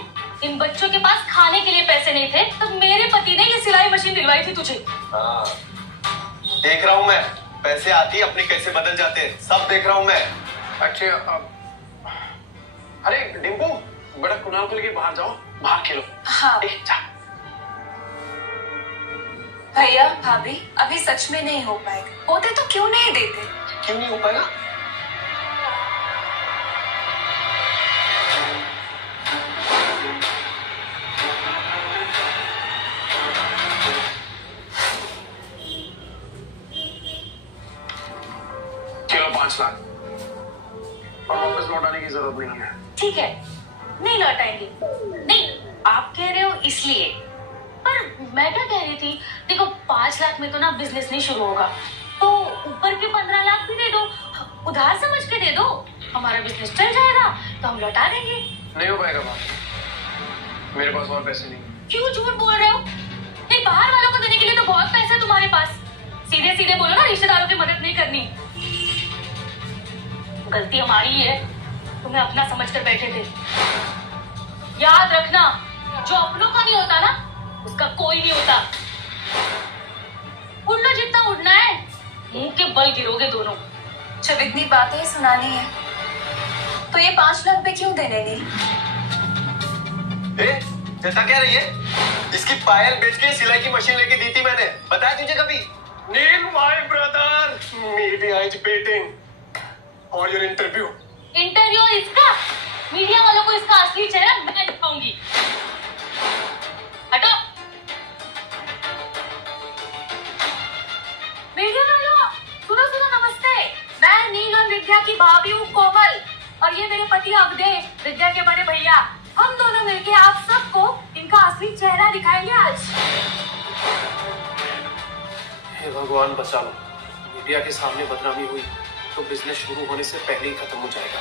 इन बच्चों के पास खाने के लिए पैसे नहीं थे तो मेरे पति ने ये सिलाई मशीन दिलवाई थी तुझे। हाँ, देख रहा हूँ मैं, पैसे आती अपने कैसे बदल जाते हैं, सब देख रहा हूँ मैं। अच्छा अरे डिम्पू, बड़ा कुनाल को लेके बाहर जाओ, बाहर खेलो। हाँ जा। भैया भाभी, अभी सच में नहीं हो पाएगा, होते तो क्यों नहीं देते? क्यों नहीं हो पाएगा? 5 लाख और वापस लौटाने की जरूरत नहीं है। ठीक है, नहीं लौटाएंगे। नहीं, आप कह रहे हो इसलिए, पर मैं क्या कह रही थी, देखो 5 लाख में तो ना बिजनेस नहीं शुरू होगा, तो ऊपर के 15 लाख भी दे दो, उधार समझ के दे दो, हमारा बिजनेस चल जाएगा तो हम लौटा देंगे। नहीं हो पाएगा बात, मेरे पास और पैसे नहीं। क्यों झूठ बोल रहे हो? नहीं, बाहर वालों को देने के लिए तो बहुत पैसा है तुम्हारे पास। सीधे सीधे बोलो ना, रिश्तेदारों की मदद नहीं करनी। गलती हमारी है, तुम्हें अपना समझ कर बैठे थे। याद रखना, जो अपनों का नहीं होता ना, उसका कोई नहीं होता। उड़ लो जितना उड़ना है, मुंह के बल गिरोगे दोनों। जब इतनी बातें सुनानी है तो ये 5 लाख पे क्यों देने दी? जता क्या रही है? इसकी पायल बेच के सिलाई की मशीन लेके दी थी मैंने, बताया तुझे कभी? Neel my brother, media is waiting और योर इंटरव्यू। इंटरव्यू और इसका? मीडिया वालों को इसका असली चेहरा मैं दिखाऊंगी। हटो। मीडिया वालों, सुनो सुनो, नमस्ते। मैं नील और विद्या की भाभी हूँ कोमल, और ये मेरे पति अवधेश, विद्या के बड़े भैया। हम दोनों मिलके आप सबको इनका असली चेहरा दिखाएंगे आज। हे भगवान बचा लो, मीडिया के सामने बदनामी हुई तो बिजनेस शुरू होने से पहले ही खत्म हो जाएगा।